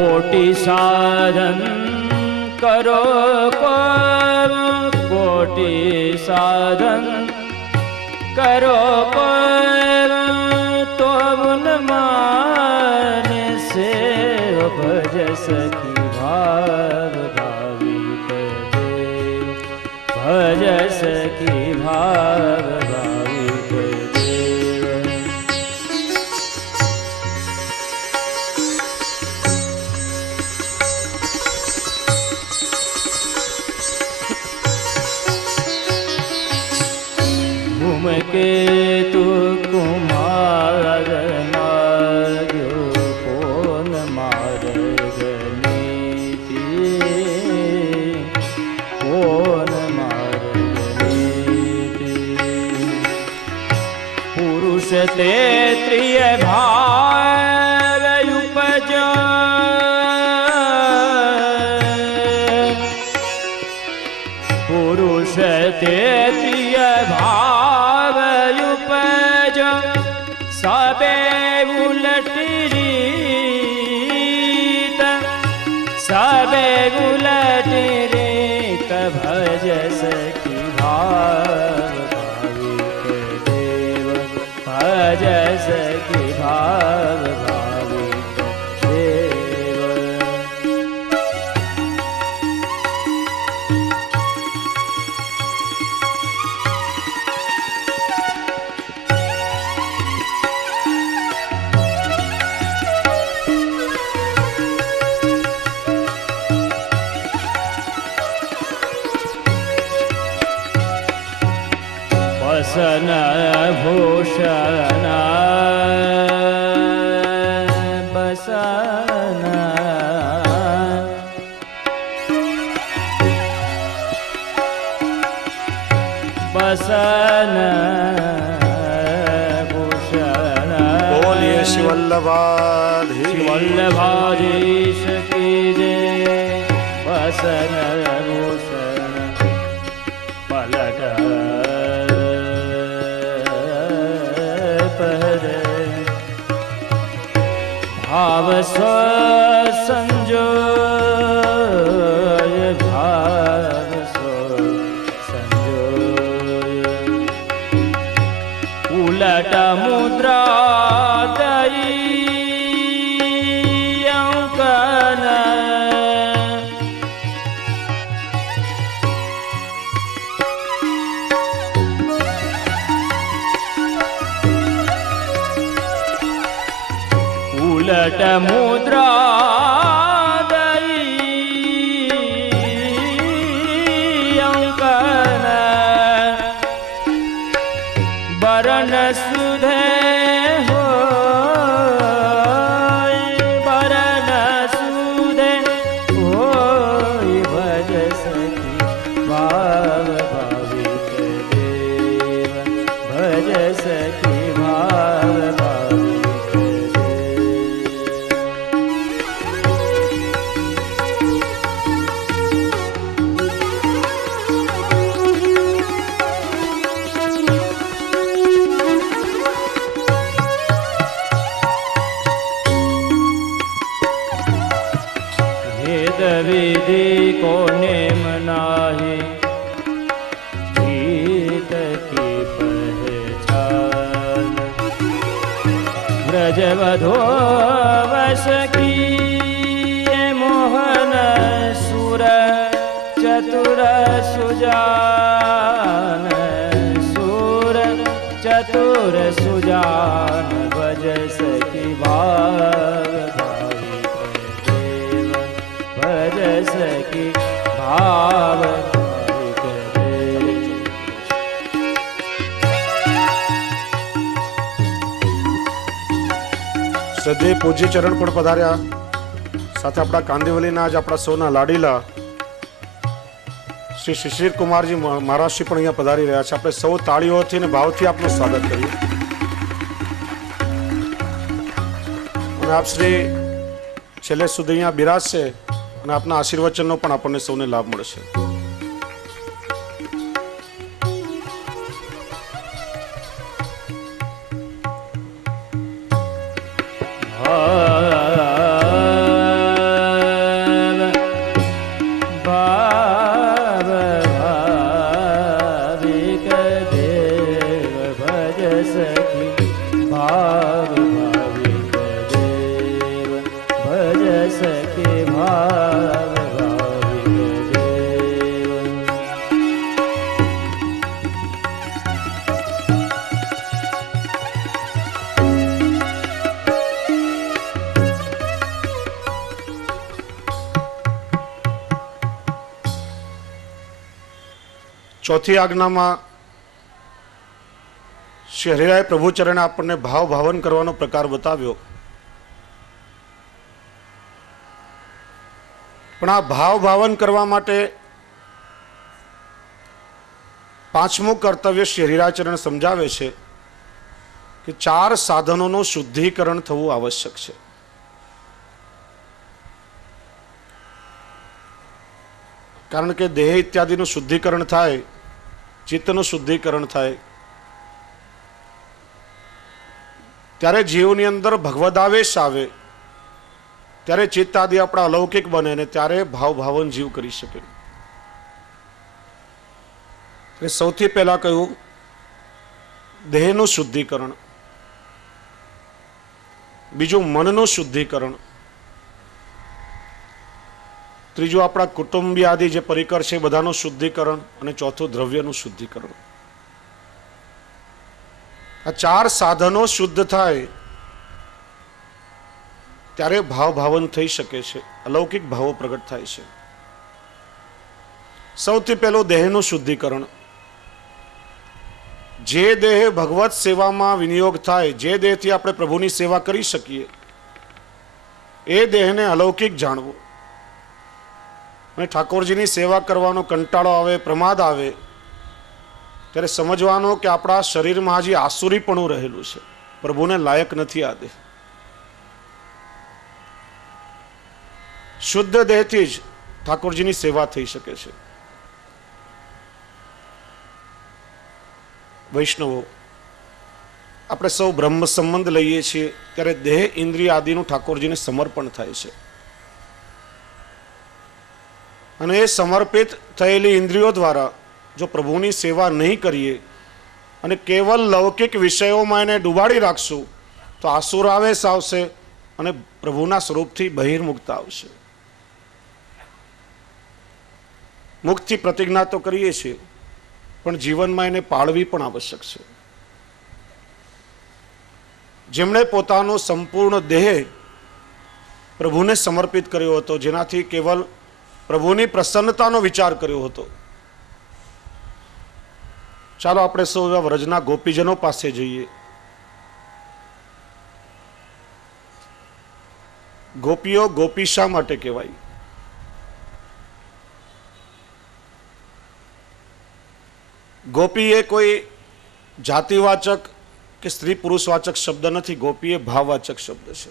कोटि साधन करो कोटि साधन करो तो उन माने से भज सखी भाव भावी देव भज सखी भाव भावी देव। धूमकेतु कुमार मार्ग्यो कौन मार्ग नीति कौन मार्ग नीति। पुरुष तेत्रिय भाव उपज पुरुष तेत्रिय भाव उपज सबे उलट रीत सबे उलट रीत भज सखी भाव भाविक देव भज सखी भाव भाविक देव। बसन भूषण बसन बसन भूषण। बोलिए श्री वल्लभाधीश की जय। बसन भूषण पलट भाव स्व संजोय भाव स्व संजोय। उलट मुद्रा दई अंकन उलट मुद्रा दई अंकन बरन सुधे हो बरन सुधे हो भज सखी भाव भाविक देव भज सखी भाव भाविक विधि को नेम नाही गीत की पहचान। ब्रजवधो वश की मोहन सुर चतुर सुजान सुर चतुर सुजान भज सखी भाव भज सखी भाव भाविक देव। શ્રદ્ધેય પૂજ્ય ચરણ પણ પધાર્યા. સાથે આપણા કાંદિવલીના આજ આપણા સૌના લાડીલા શ્રી શિશિર કુમારજી મહારાજશ્રી પણ અહીંયા પધારી રહ્યા છે. આપણે સૌ તાળીઓથી અને ભાવથી આપનું સ્વાગત કરીએ. અને આપ શ્રી છેલ્લે સુધી અહીંયા બિરાજશે અને આપના આશીર્વચનનો પણ આપણને સૌને લાભ મળશે. સખી ભાવ ભાવિક દેવ ચોથી આજ્ઞામાં શ્રી હરિરાય પ્રભુચરણે આપણને ભાવ ભાવન કરવાનો પ્રકાર બતાવ્યો. પણ આ ભાવ ભાવન કરવા માટે પાંચમું કર્તવ્ય શ્રી હરિરાયચરણ સમજાવે છે કે 4 સાધનોનું શુદ્ધિકરણ થવું આવશ્યક છે. કારણ કે દેહ ઇત્યાદિનું શુદ્ધિકરણ થાય, ચિત્તનું શુદ્ધિકરણ થાય, ત્યારે જીવની અંદર ભગવદાવેશ આવે, ત્યારે ચિત્ત આદિ આપણા અલૌકિક બને ને ત્યારે ભાવ ભાવન જીવ કરી શકે. સૌથી પહેલા કહ્યું દેહનું શુદ્ધિકરણ, બીજું મનનું શુદ્ધિકરણ, ત્રીજું આપણા કુટુંબી આદિ જે પરિકર છે બધાનું શુદ્ધિકરણ, અને ચોથું દ્રવ્યનું શુદ્ધિકરણ. આ 4 સાધનો શુદ્ધ થાય ત્યારે ભાવ ભાવન થઈ શકે છે, અલૌકિક ભાવો પ્રગટ થાય છે. સૌથી પહેલું દેહનું શુદ્ધિકરણ. જે દેહ ભગવત સેવામાં વિનિયોગ થાય, જે દેહથી આપણે પ્રભુની સેવા કરી શકીએ, એ દેહને અલૌકિક જાણવો. અને ઠાકોરજીની સેવા કરવાનો કંટાળો આવે, પ્રમાદ આવે, ત્યારે સમજવાનું કે આપણા શરીરમાં હજી આસુરીપણું રહેલું છે, પ્રભુને લાયક નથી આ દેહ. શુદ્ધ દેહથી જ ઠાકોરજીની સેવા થઈ શકે છે. વૈષ્ણવો, આપણે સૌ બ્રહ્મ સંબંધ લઈએ છીએ ત્યારે દેહ ઇન્દ્રિય આદિનું ઠાકોરજીને સમર્પણ થાય છે. અને એ સમર્પિત થયેલી ઇન્દ્રિયો દ્વારા જો પ્રભુની સેવા નહીં કરીએ અને કેવલ લૌકિક વિષયોમાં એને ડૂબાડી રાખશું તો આસુરાવેશ આવશે અને પ્રભુના સ્વરૂપથી બહિર્મુક્ત આવશે. મુખથી પ્રતિજ્ઞા તો કરીએ છીએ, પણ જીવનમાં એને પાળવી પણ આવશ્યક છે. જેમણે પોતાનો સંપૂર્ણ દેહ પ્રભુને સમર્પિત કર્યો હતો, જેનાથી કેવલ પ્રભુની પ્રસન્નતાનો વિચાર કર્યો હતો. ચાલો આપણે સૌ વ્રજના ગોપીજનો પાસે જઈએ. ગોપીઓ ગોપી શા માટે કહેવાય? ગોપી એ કોઈ જાતિવાચક કે સ્ત્રી પુરુષવાચક શબ્દ નથી. ગોપી એ ભાવવાચક શબ્દ છે.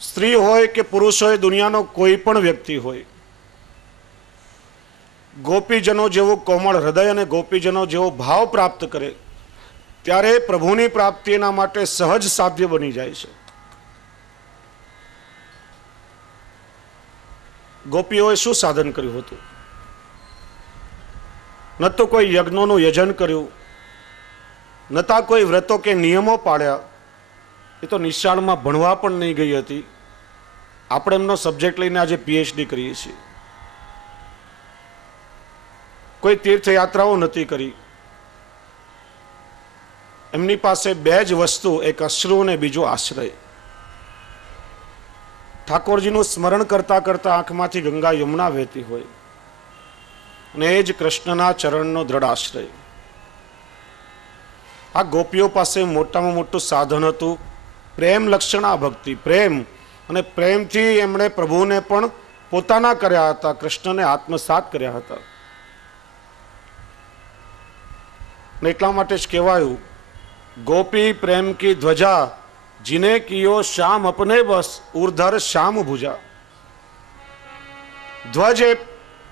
સ્ત્રી હોય કે પુરુષ હોય, દુનિયાનો કોઈ પણ વ્યક્તિ હોય, ગોપીજનો જેવું કોમળ હૃદય અને ગોપીજનો જેવો ભાવ પ્રાપ્ત કરે ત્યારે પ્રભુની પ્રાપ્તિ એના માટે સહજ સાધ્ય બની જાય છે. ગોપીઓએ શું સાધન કર્યું હતું? ન તો કોઈ યજ્ઞોનું યજન કર્યું, નતા કોઈ વ્રતો કે નિયમો પાળ્યા. એ તો નિશાળમાં ભણવા પણ નહીં ગઈ હતી. આપણે એમનો સબ્જેક્ટ લઈને આજે પીએચડી કરીએ છીએ. કોઈ તીર્થયાત્રાઓ નથી કરી. એમની પાસે 2 જ વસ્તુ, એક અશ્રુ અને બીજો આશ્રય. ઠાકોરજીનું સ્મરણ કરતા કરતા આંખમાંથી ગંગા યમુના વહેતી હોય, અને એ જ કૃષ્ણના ચરણનો દ્રઢ આશ્રય. આ ગોપીઓ પાસે મોટામાં મોટું સાધન હતું પ્રેમ લક્ષણા ભક્તિ. પ્રેમ, અને પ્રેમથી એમણે પ્રભુને પણ પોતાના કર્યા હતા, કૃષ્ણને આત્મસાત કર્યા હતા. અને એટલા માટે જ કહેવાયું, ગોપી પ્રેમ કી ધ્વજા જીને કિયો શ્યામ અપને બસ ઉર્ધર શ્યામ ભુજા. ધ્વજ એ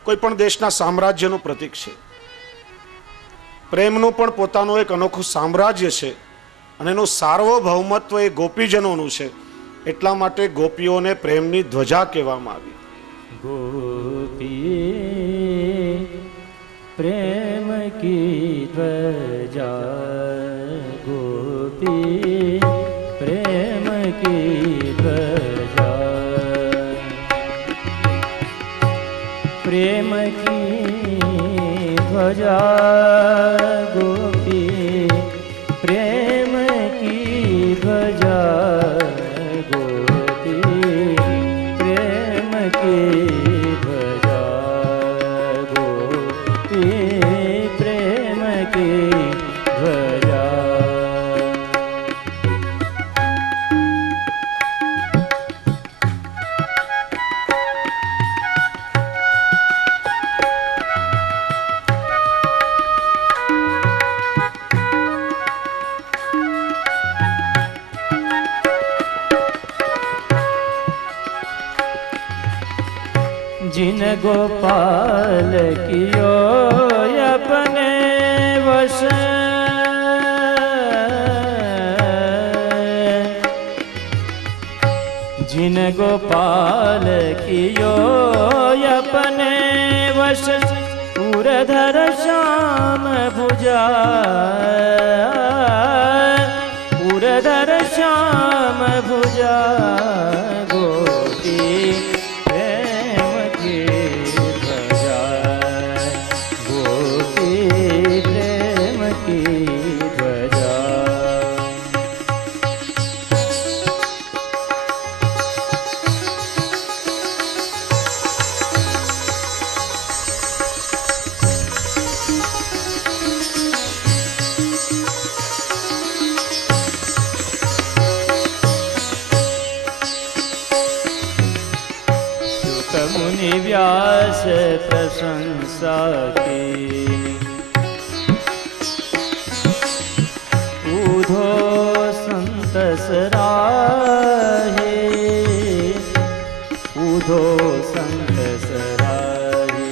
કોઈ પણ દેશના સામ્રાજ્યનું પ્રતીક છે. પ્રેમનું પણ પોતાનું એક અનોખું સામ્રાજ્ય છે, અને એનું સાર્વભૌમત્વ એ ગોપીજનોનું છે. એટલા માટે ગોપીઓને પ્રેમની ધ્વજા કહેવામાં આવી. ગોપી પ્રેમ કી ધ્વજા, ગોપી પ્રેમ કી ध्वजा गोपी प्रेम की ध्वजा गोपी प्रेम की ध्वजा गोपी प्रेम की ध्वजा। जिन गोपाल कियो अपने वश, जिन गोपाल कियो अपने वश, पूरधर श्याम भुजा पूरधर श्याम भुजा गोपी प्रेम की ध्वजा गोपी प्रेम की ध्वजा। मुनि व्यास प्रशंसा की, ऊधो संत सराहे, ऊधो संत सराहे,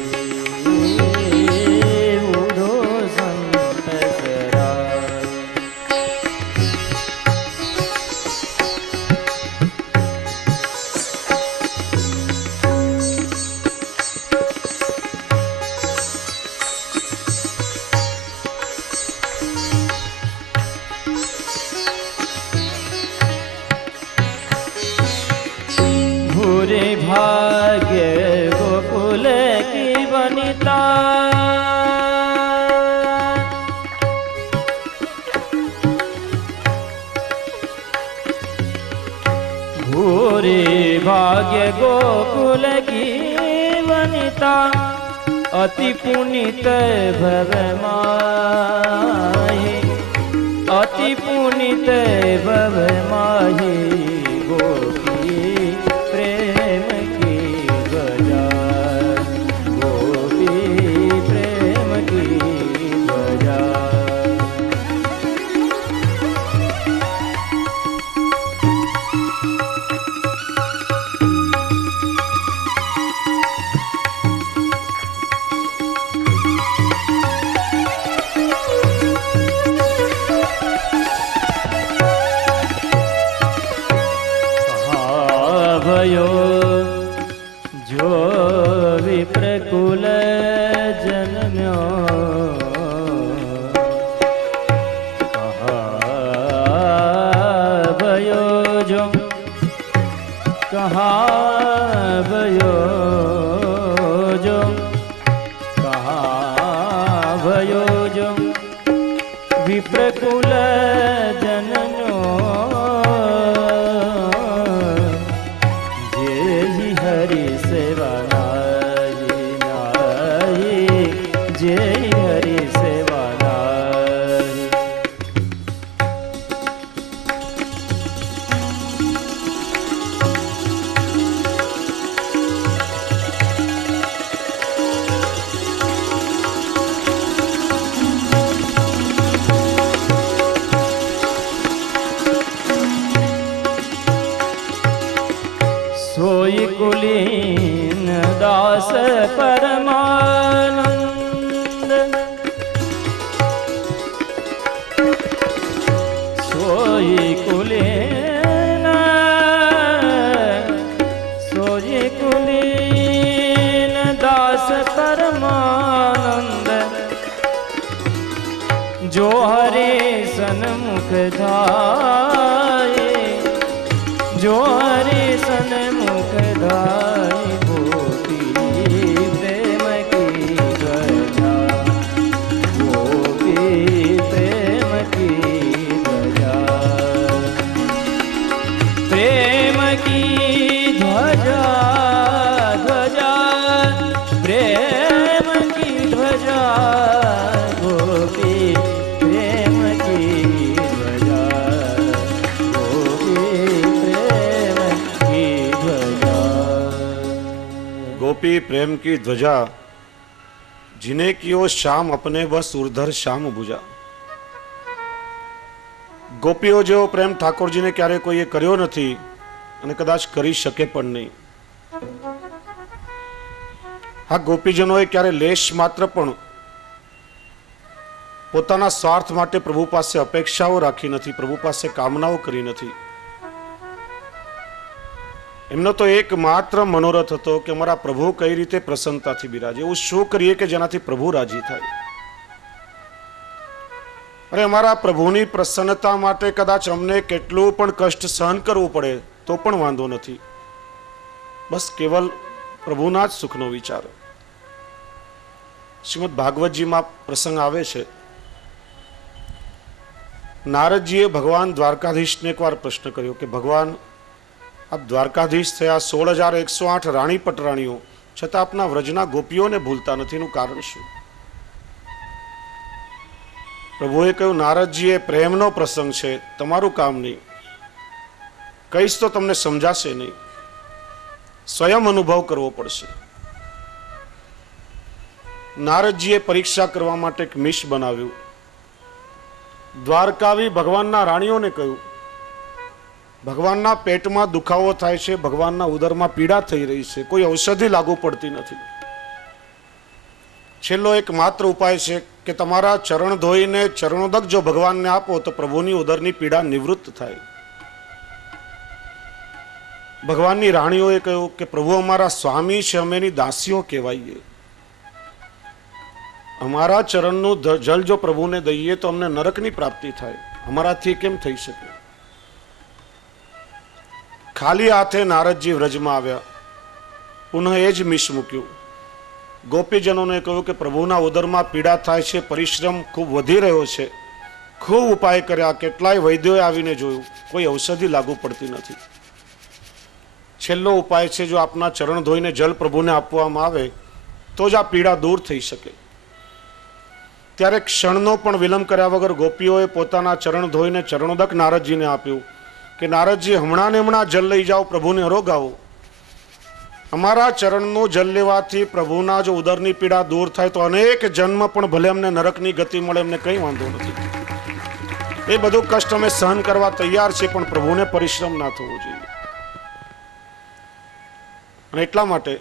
ऊधो संत सराहे। भूरे भाग्य गोकुल की वनिता, भूरे भाग्य गोकुल की वनिता, अति पुनित भव माही, अति पुनित भव माही गोपी प्रेम की ध्वजा गोपी प्रेम की ध्वजा। भयो जो विप्रकुल जन्म्यो, कहाँ भयो जो, कहाँ भयो जो, कहाँ भयो जो विप्रकुल जन्म्यो, हरि सेवा नाई नाई, जय हरि सेवा नाई। सोई कुलीन दास परमानंद, सोई कुलीन, सोई कुलीन दास परमानंद, जो हरे सन्मुख धाये, जो हरे सन्मुख धाये गोपी प्रेम की ध्वजा की ध्वजा ध्वजा प्रेम की ध्वजा गोपी प्रेम की ध्वजा गोपी प्रेम की ध्वजा गोपी प्रेम की ध्वजा जिन्हें कियो श्याम अपने बस उर्धर श्याम भुजा। ગોપીઓ જેવો પ્રેમ ઠાકોરજીને ક્યારે કોઈએ કર્યો નથી અને કદાચ કરી શકે પણ નહીં. આ ગોપીજનોએ ક્યારે લેશ માત્ર પણ પોતાના સ્વાર્થ માટે પ્રભુ પાસે અપેક્ષાઓ રાખી નથી, પ્રભુ પાસે કામનાઓ કરી નથી. એમનો તો એકમાત્ર મનોરથ હતો કે અમારા પ્રભુ કઈ રીતે પ્રસન્નતાથી બિરાજે, એવું શું કરીએ કે જેનાથી પ્રભુ રાજી થાય. અરે અમારા પ્રભુની પ્રસન્નતા માટે કદાચ અમને કેટલું પણ કષ્ટ સહન કરવું પડે તો પણ વાંધો નથી, બસ કેવલ પ્રભુના જ સુખનો વિચાર. શ્રીમદ ભાગવતજીમાં પ્રસંગ આવે છે, નારદજીએ ભગવાન દ્વારકાધીશને એકવાર પ્રશ્ન કર્યો કે ભગવાન આપ દ્વારકાધીશ થયા, 16,108 રાણી પટરાણીઓ, છતાં આપના વ્રજના ગોપીઓને ભૂલતા નથી, એનું કારણ શું? પ્રભુએ કહ્યું, નારદજી એ પ્રેમનો પ્રસંગ છે, તમારું કામ નહીં, કહીશ તો તમને સમજાશે નહીં, સ્વયં અનુભવ કરવો પડશે. નારદજીએ પરીક્ષા કરવા માટે એક મિશ બનાવ્યું. દ્વારકાવી ભગવાનના રાણીઓને કહ્યું, ભગવાનના પેટમાં દુખાવો થાય છે, ભગવાનના ઉદરમાં પીડા થઈ રહી છે, કોઈ ઔષધિ લાગુ પડતી નથી. છેલ્લો એક માત્ર ઉપાય છે કે તમારા ચરણ ધોઈને ચરણોદક જો ભગવાનને આપો તો પ્રભુની ઉદરની પીડા નિવૃત્ત થાય. ભગવાનની રાણીઓએ કહ્યું કે પ્રભુ અમારા સ્વામી છે, અમે એની દાસીઓ કહેવાઈએ, અમારા ચરણનું જલ જો પ્રભુને દઈએ તો અમને નરકની પ્રાપ્તિ થાય, અમારાથી કેમ થઈ શકે? ખાલી હાથે નારદજી વ્રજમાં આવ્યા, પુનઃ એ જ મિશ મૂક્યું. ગોપીજનોને કહ્યું કે પ્રભુના ઉદરમાં પીડા થાય છે, પરિશ્રમ ખૂબ વધી રહ્યો છે, ખૂબ ઉપાય કર્યા, કેટલાય વૈદ્યોએ આવીને જોયું, કોઈ ઔષધિ લાગુ પડતી નથી. છેલ્લો ઉપાય છે, જો આપના ચરણ ધોઈને જલ પ્રભુને આપવામાં આવે તો જ આ પીડા દૂર થઈ શકે. ત્યારે ક્ષણનો પણ વિલંબ કર્યા વગર ગોપીઓએ પોતાના ચરણ ધોઈને ચરણોદક નારદજીને આપ્યું કે નારદજી હમણાં ને હમણાં જલ લઈ જાઓ, પ્રભુને અરોગાવો. અમારા ચરણનું જલ લેવાથી પ્રભુના જો ઉદરની પીડા દૂર થાય તો અનેક જન્મ પણ ભલે અમને નરકની ગતિ મળે, અમને કંઈ વાંધો નથી. એ બધું કષ્ટ અમે સહન કરવા તૈયાર છે, પણ પ્રભુને પરિશ્રમ ના થવો જોઈએ. અને એટલા માટે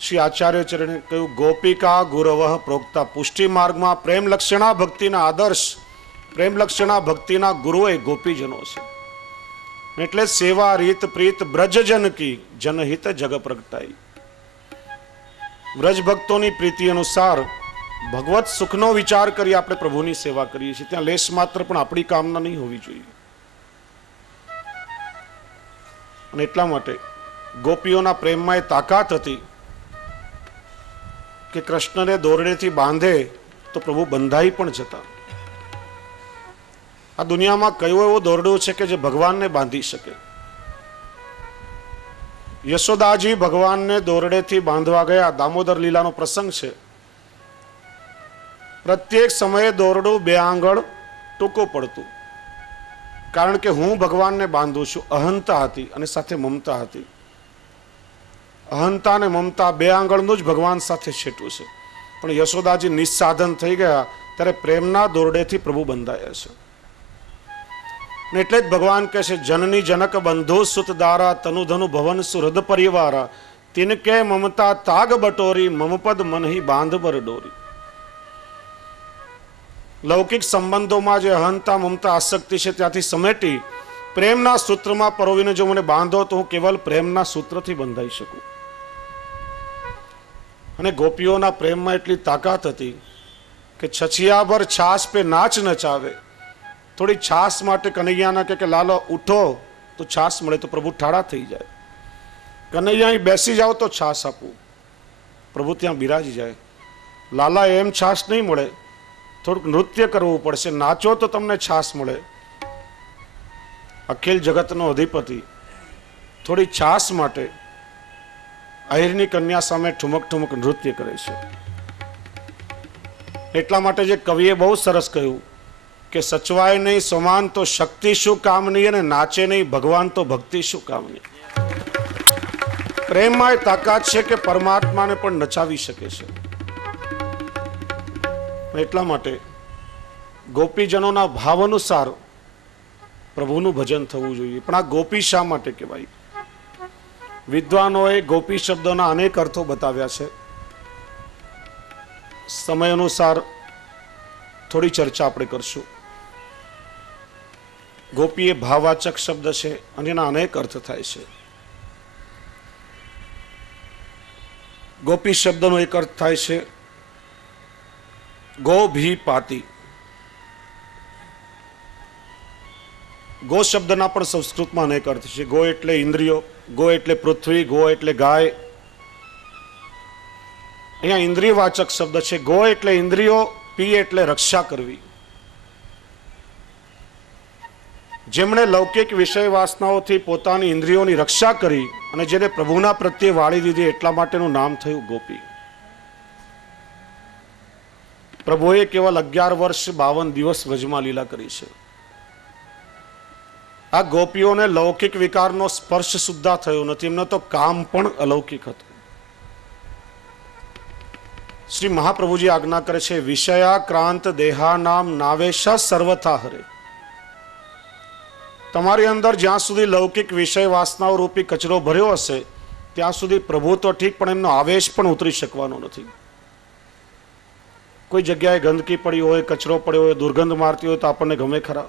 શ્રી આચાર્યચરણે કહ્યું, ગોપિકા ગુરવઃ પ્રોક્તા. પુષ્ટિ માર્ગમાં પ્રેમ લક્ષણા ભક્તિના આદર્શ, પ્રેમ લક્ષણા ભક્તિના ગુરુ એ ગોપીજનો છે. એટલે સેવા રીત પ્રીત બ્રજજન કી જનહિત જગ પ્રગટાઈ. વ્રજ ભક્તોની પ્રીતિ અનુસાર ભગવત સુખનો વિચાર કરી આપણે પ્રભુની સેવા કરીએ છીએ. ત્યાં લેશ માત્ર પણ આપણી કામના નહીં હોવી જોઈએ. અને એટલા માટે ગોપીઓના પ્રેમમાં એ તાકાત હતી કે કૃષ્ણને દોરડેથી બાંધે તો પ્રભુ બંધાઈ પણ જતા. આ દુનિયામાં કયો એવો દોરડો છે કે જે ભગવાનને બાંધી શકે? યશોદાજી ભગવાનને દોરડેથી બાંધવા ગયા, દામોદર લીલાનો પ્રસંગ છે. પ્રત્યેક સમયે દોરડું 2 આંગળ ટૂંકું પડતું, કારણ કે હું ભગવાનને બાંધું છું. અહંતા હતી અને સાથે મમતા હતી. અહંતા અને મમતા 2 આંગળનું જ ભગવાન સાથે છેટું છે. પણ યશોદાજી નિસ્સાધન થઈ ગયા ત્યારે પ્રેમના દોરડેથી પ્રભુ બંધાયા છે. એટલે જ ભગવાન કહે છે, જનની જનક બંધુ સુત દારા તનુ ધનુ ભવન સુહૃદ પરિવારા તિનકે મમતા તાગ બટોરી મમપદ મનહી બાંધ બર ડોરી. લૌકિક સંબંધોમાં જે અહંતા મમતા આસક્તિ છે ત્યાંથી સમેટી પ્રેમના સૂત્રમાં પરોવીને જો મને બાંધો તો હું કેવલ પ્રેમના સૂત્રથી બંધાઈ શકું. અને ગોપીઓના પ્રેમમાં એટલી તાકાત હતી કે છછિયાભર છાસ પે નાચ નચાવે. થોડી છાસ માટે કનૈયાના કે લાલો ઉઠો તો છાસ મળે તો પ્રભુ ઠાડા થઈ જાય. કનૈયા અહીં બેસી જાઓ તો છાસ આપું, પ્રભુ ત્યાં બિરાજી જાય. લાલા એમ છાસ નહીં મળે, થોડુંક નૃત્ય કરવું પડશે, નાચો તો તમને છાસ મળે. અખિલ જગતનો અધિપતિ થોડી છાસ માટે આહિરની કન્યા સામે ઠુમક ઠુમક નૃત્ય કરે છે. એટલા માટે જે કવિએ બહુ સરસ કહ્યું કે સચવાય નહીં સમાન તો શક્તિ શું કામની, અને નાચે નહીં ભગવાન તો ભક્તિ શું કામની. પ્રેમમાં એ તાકાત છે કે પરમાત્માને પણ નચાવી શકે છે. એટલા માટે ગોપીજનોના ભાવ અનુસાર પ્રભુનું ભજન થવું જોઈએ. પણ આ ગોપી શા માટે કહેવાય? વિદ્વાનોએ ગોપી શબ્દોના અનેક અર્થો બતાવ્યા છે. સમય અનુસાર થોડી ચર્ચા આપણે કરશું. ગોપી એ ભાવવાચક શબ્દ છે અને એના અનેક અર્થ થાય છે. ગોપી શબ્દનો એક અર્થ થાય છે ગો ભી પાતી. ગો શબ્દના પણ સંસ્કૃતમાં અનેક અર્થ છે. ગો એટલે ઇન્દ્રિયો, ગો એટલે પૃથ્વી, ગો એટલે ગાય. અહીંયા ઇન્દ્રિયવાચક શબ્દ છે. ગો એટલે ઇન્દ્રિયો, પી એટલે રક્ષા કરવી. જેમણે લૌકિક વિષય વાસનાઓથી પોતાની ઇન્દ્રિયોની રક્ષા કરી અને જેને પ્રભુના પ્રત્યે વાળી દીધી, એટલા માટેનું નામ થયું ગોપી. પ્રભુએ કેવલ 11 વર્ષ 52 દિવસ વ્રજમાં લીલા કરી છે. આ ગોપીઓને લૌકિક વિકારનો સ્પર્શ સુદ્ધા થયો નથી. એમને તો કામ પણ અલૌકિક હતું. શ્રી મહાપ્રભુજી આજ્ઞા કરે છે, વિષયાક્રાંત દેહાનામ નાવેશ સર્વથા હરે. તમારી અંદર જ્યાં સુધી લૌકિક વિષય વાસનાઓ રૂપી કચરો ભર્યો હશે ત્યાં સુધી પ્રભુ તો ઠીક, પણ એમનો આવેશ પણ ઉતરી શકવાનો નથી. કોઈ જગ્યાએ ગંદકી પડી હોય, કચરો પડ્યો હોય, દુર્ગંધ મારતી હોય તો આપણને ગમે ખરા?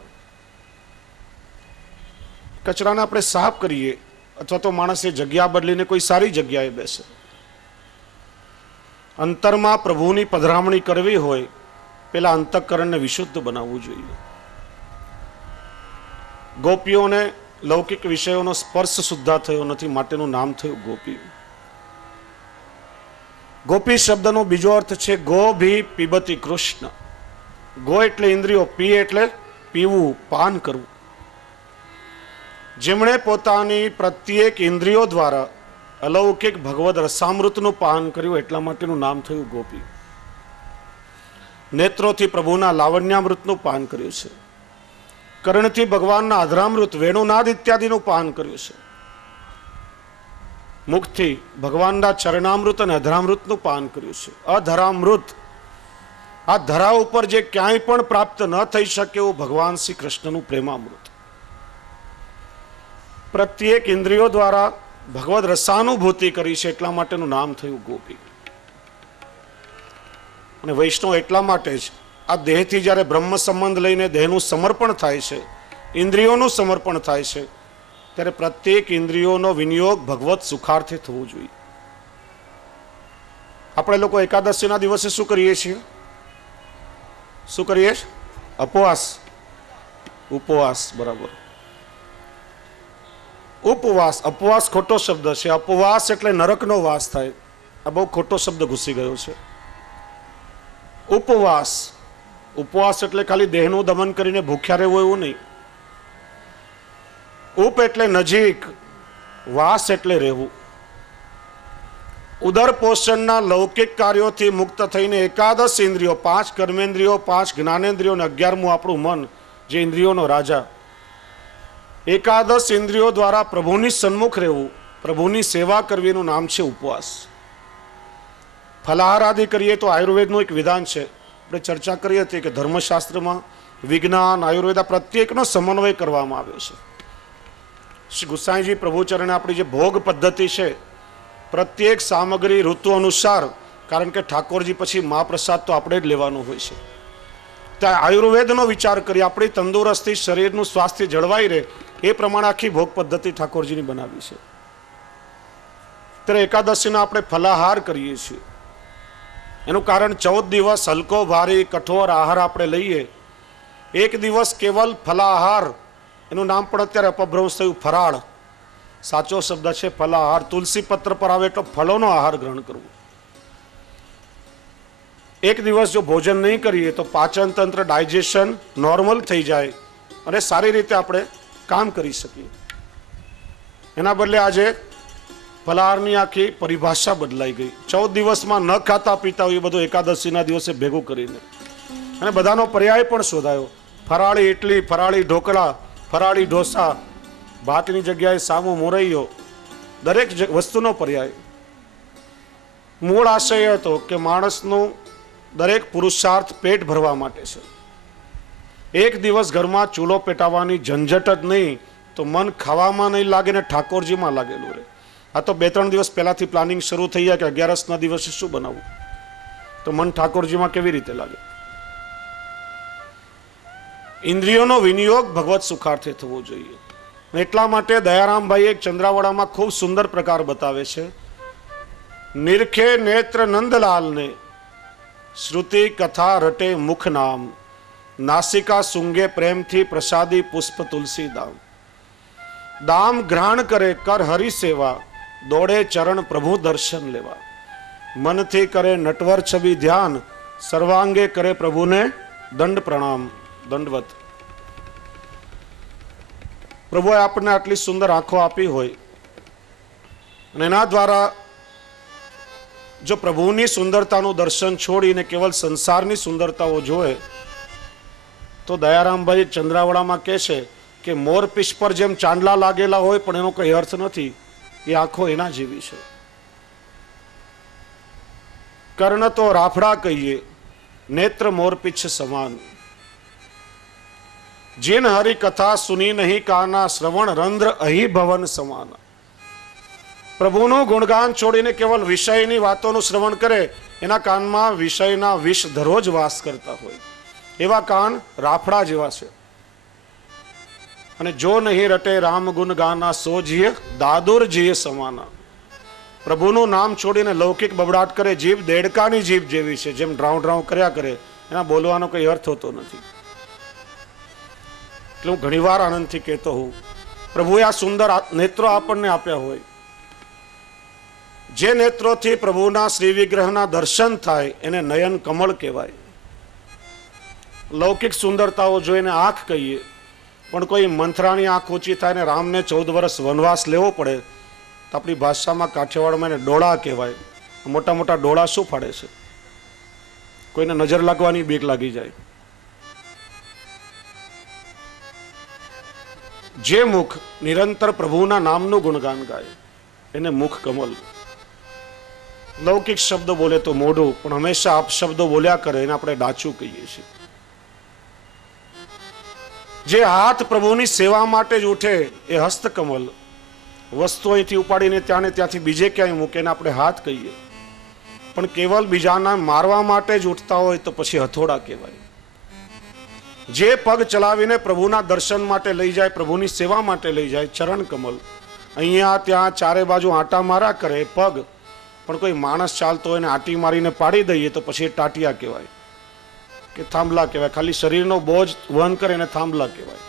કચરાને આપણે સાફ કરીએ અથવા તો માણસ એ જગ્યા બદલીને કોઈ સારી જગ્યાએ બેસે. અંતરમાં પ્રભુની પધરામણી કરવી હોય પેલા અંતઃકરણને વિશુદ્ધ બનાવવું જોઈએ. ગોપીઓને લૌકિક વિષયોનો સ્પર્શ સુદ્ધા થયો નથી, માટેનું નામ થયું ગોપી. ગોપી શબ્દનો બીજો અર્થ છે ગો ભી પીબતી કૃષ્ણ. ગો એટલે ઇન્દ્રિયો, પી એટલે પીવું, પાન કરવું. જેમણે પોતાની પ્રત્યેક ઇન્દ્રિયો દ્વારા અલૌકિક ભગવદ રસામૃતનું પાન કર્યું, એટલા માટેનું નામ થયું ગોપી. નેત્રોથી પ્રભુના લાવણ્યામૃતનું પાન કર્યું છે. કર્ણથી ભગવાનના અધરામૃત, વેણુનાદ ઇત્યાદિનું પાન કર્યું છે. મુખથી ભગવાનના ચરણામૃત અને અધરામૃતનું પાન કર્યું છે. અધરામૃત, આ ધરા ઉપર જે ક્યાંય પણ પ્રાપ્ત ન થઈ શકે એવું ભગવાન શ્રી કૃષ્ણનું પ્રેમામૃત. પ્રત્યેક ઇન્દ્રિયો દ્વારા ભગવદ રસાનુભૂતિ કરી છે, એટલા માટેનું નામ થયું ગોપી. અને વૈષ્ણવ એટલા માટે જ આ દેહથી જ્યારે બ્રહ્મ સંબંધ લઈને દેહનું સમર્પણ થાય છે, ઇન્દ્રિયોનું સમર્પણ થાય છે, ત્યારે પ્રત્યેક ઇન્દ્રિયોનો વિનિયોગ ભગવત સુખાર્થે થવું જોઈએ. આપણે લોકો એકાદશીના દિવસે શું કરીએ છીએ? શું કરીએ? ઉપવાસ. ઉપવાસ, બરાબર. ઉપવાસ, અપવાસ ખોટો શબ્દ છે. અપવાસ એટલે નરકનો વાસ થાય. આ બહુ ખોટો શબ્દ ઘૂસી ગયો છે. ઉપવાસ, ઉપવાસ એટલે ખાલી દેહનું દમન કરીને ભૂખ્યા રહેવું એવું નહીં. ઉપ એટલે નજીક, વાસ એટલે રહેવું. ઉદર પોષણના લૌકિક કાર્યોથી મુક્ત થઈને એકાદશ ઇન્દ્રિયો, 5 કર્મેન્દ્રિયો, 5 જ્ઞાનેન્દ્રિયો અને 11મું આપણું મન, જે ઇન્દ્રિયોનો રાજા, એકાદશ ઇન્દ્રિયો દ્વારા પ્રભુની સન્મુખ રહેવું, પ્રભુની સેવા કરવીનું નામ છે ઉપવાસ. ફલાહાર આદિ કરીએ તો આયુર્વેદનું એક વિધાન છે. આપણે ચર્ચા કરી હતી કે ધર્મશાસ્ત્રમાં વિજ્ઞાન, આયુર્વેદ પ્રત્યેકનો સમન્વય કરવામાં આવ્યો છે. શ્રી ગુસાઈજી પ્રભુચરણે આપણી જે ભોગ પદ્ધતિ છે, પ્રત્યેક સામગ્રી ઋતુ અનુસાર, કારણ કે ઠાકોરજી પછી મહાપ્રસાદ તો આપણે જ લેવાનો હોય છે, ત્યાં આયુર્વેદનો વિચાર કરી આપણી તંદુરસ્તી, શરીરનું સ્વાસ્થ્ય જળવાઈ રહે એ પ્રમાણે આખી ભોગ પદ્ધતિ ઠાકોરજીની બનાવી છે. ત્યારે એકાદશીના આપણે ફલાહાર કરીએ છીએ. એનું કારણ 14 દિવસ હલકો ભારી કઠોર આહાર આપણે લઈએ, એક દિવસ કેવલ ફલાહાર, એનું નામ પણ અત્યારે અપભ્રંશ થયું ફરાળ. સાચો શબ્દ છે ફલાહાર. તુલસી પત્ર પર આવે એટલો ફળોનો આહાર ગ્રહણ કરવું. એક દિવસ જો ભોજન નહીં કરીએ તો પાચન તંત્ર, ડાયજેશન નોર્મલ થઈ જાય અને સારી રીતે આપણે કામ કરી શકીએ. એના બદલે આજે ફલાહારની આખી પરિભાષા બદલાઈ ગઈ. 14 દિવસમાં ન ખાતા પીતા હોય એ બધું એકાદશીના દિવસે ભેગું કરીને, અને બધાનો પર્યાય પણ શોધાયો. ફરાળી ઇડલી, ફરાળી ઢોકળા, ફરાળી ઢોસા, ભાતની જગ્યાએ સામો મોરૈયો, દરેક વસ્તુનો પર્યાય. મૂળ આશય હતો કે માણસનું દરેક પુરુષાર્થ પેટ ભરવા માટે છે. એક દિવસ ઘરમાં ચૂલો પેટાવવાની ઝંઝટ જ નહીં તો મન ખાવામાં નહીં લાગે ને ઠાકોરજીમાં લાગેલું રહે. આ તો 2-3 દિવસ પહેલાથી પ્લાનિંગ શરૂ થઈ જાય કે 11ના દિવસે શું બનાવવું, તો મન ઠાકોરજીમાં કેવી રીતે લાગે. ઇન્દ્રિયોનો વિનિયોગ ભગવત સુખાર્થે થવો જોઈએ. એટલા માટે દયારામભાઈ એક ચંદ્રાવડામાં ખૂબ સુંદર પ્રકાર બતાવે છે. નિરખે નેત્ર નંદલાલને, શ્રુતિ કથા રટે મુખ નામ, નાસિકા સુંગે પ્રેમથી પ્રસાદી પુષ્પ તુલસી દામ. દામ ગ્રહણ કરે કર હરિ સેવા, દોડે ચરણ પ્રભુ દર્શન લેવા. મનથી કરે નટવર છબી ધ્યાન, સર્વાંગે કરે પ્રભુને દંડ પ્રણામ દંડવત. પ્રભુએ આપણને આટલી સુંદર આંખો આપી હોય અને એના દ્વારા જો પ્રભુની સુંદરતાનું દર્શન છોડીને કેવલ સંસારની સુંદરતાઓ જોવે તો દયારામભાઈ ચંદ્રાવડામાં કહે છે કે મોરપીંછ પર જેમ ચાંદલા લાગેલા હોય પણ એનો કંઈ અર્થ નથી, એ આંખો એના જેવી છે. કર્ણ તો રાફડા કહીએ, નેત્ર મોરપીંછ સમાન. જીન હરિ કથા સુની નહીં કાના, શ્રવણ રંધ્ર અહીં ભવન સમાન. પ્રભુનું ગુણગાન છોડીને કેવલ વિષયની વાતોનું શ્રવણ કરે, એના કાનમાં વિષયના વિષ દરરોજ વાસ કરતા હોય. એવા કાન રાફડા જેવા છે. અને જો નહીં રટે રામ ગુણ ગાના, સો જીએ દાદુર જીએ સમાના. પ્રભુનું નામ છોડીને લૌકિક બબડાટ કરે, જીભ દેડકાની જીભ જેવી છે, જેમ ડ્રાઉ ડ્રાઉ કર્યા કરે, એના બોલવાનો કઈ અર્થ હોતો નથી. એટલે હું ઘણીવાર આનંદથી કહેતો હું, પ્રભુએ આ સુંદર નેત્રો આપણને આપ્યા હોય, જે નેત્રોથી પ્રભુના શ્રી વિગ્રહના દર્શન થાય એને નયન કમળ કહેવાય. લૌકિક સુંદરતાઓ જોઈને આંખ કહીએ, પણ કોઈ મંથરાની આંખ ઊંચી થાય ને રામને 14 વર્ષ વનવાસ લેવો પડે તો આપણી ભાષામાં કાઠિયાવાડમાં એને ડોળા કહેવાય. મોટા મોટા ડોળા શું ફાડે છે, કોઈને નજર લાગવાની બીક લાગી જાય. જે મુખ નિરંતર પ્રભુના નામનું ગુણગાન ગાય એને મુખ કમલ. લૌકિક શબ્દો બોલે તો મોઢું, પણ હંમેશા આપ શબ્દો બોલ્યા કરે એને આપણે ડાચું કહીએ છીએ. જે હાથ પ્રભુની સેવા માટે જ ઉઠે એ હસ્તકમલ. વસ્તુ અહીંથી ઉપાડીને ત્યાંથી બીજે ક્યાંય મૂકે ને આપણે હાથ કહીએ. પણ કેવલ બીજાના મારવા માટે જ ઉઠતા હોય તો પછી હથોડા કહેવાય. જે પગ ચલાવીને પ્રભુના દર્શન માટે લઈ જાય, પ્રભુની સેવા માટે લઈ જાય, ચરણ કમલ. અહીંયા ત્યાં ચારે બાજુ આંટા મારા કરે પગ, પણ કોઈ માણસ ચાલતો હોય ને આંટી મારીને પાડી દઈએ તો પછી ટાટિયા કહેવાય કે થાંભલા કહેવાય. ખાલી શરીરનો બોજ વહન કરે એને થાંભલા કહેવાય.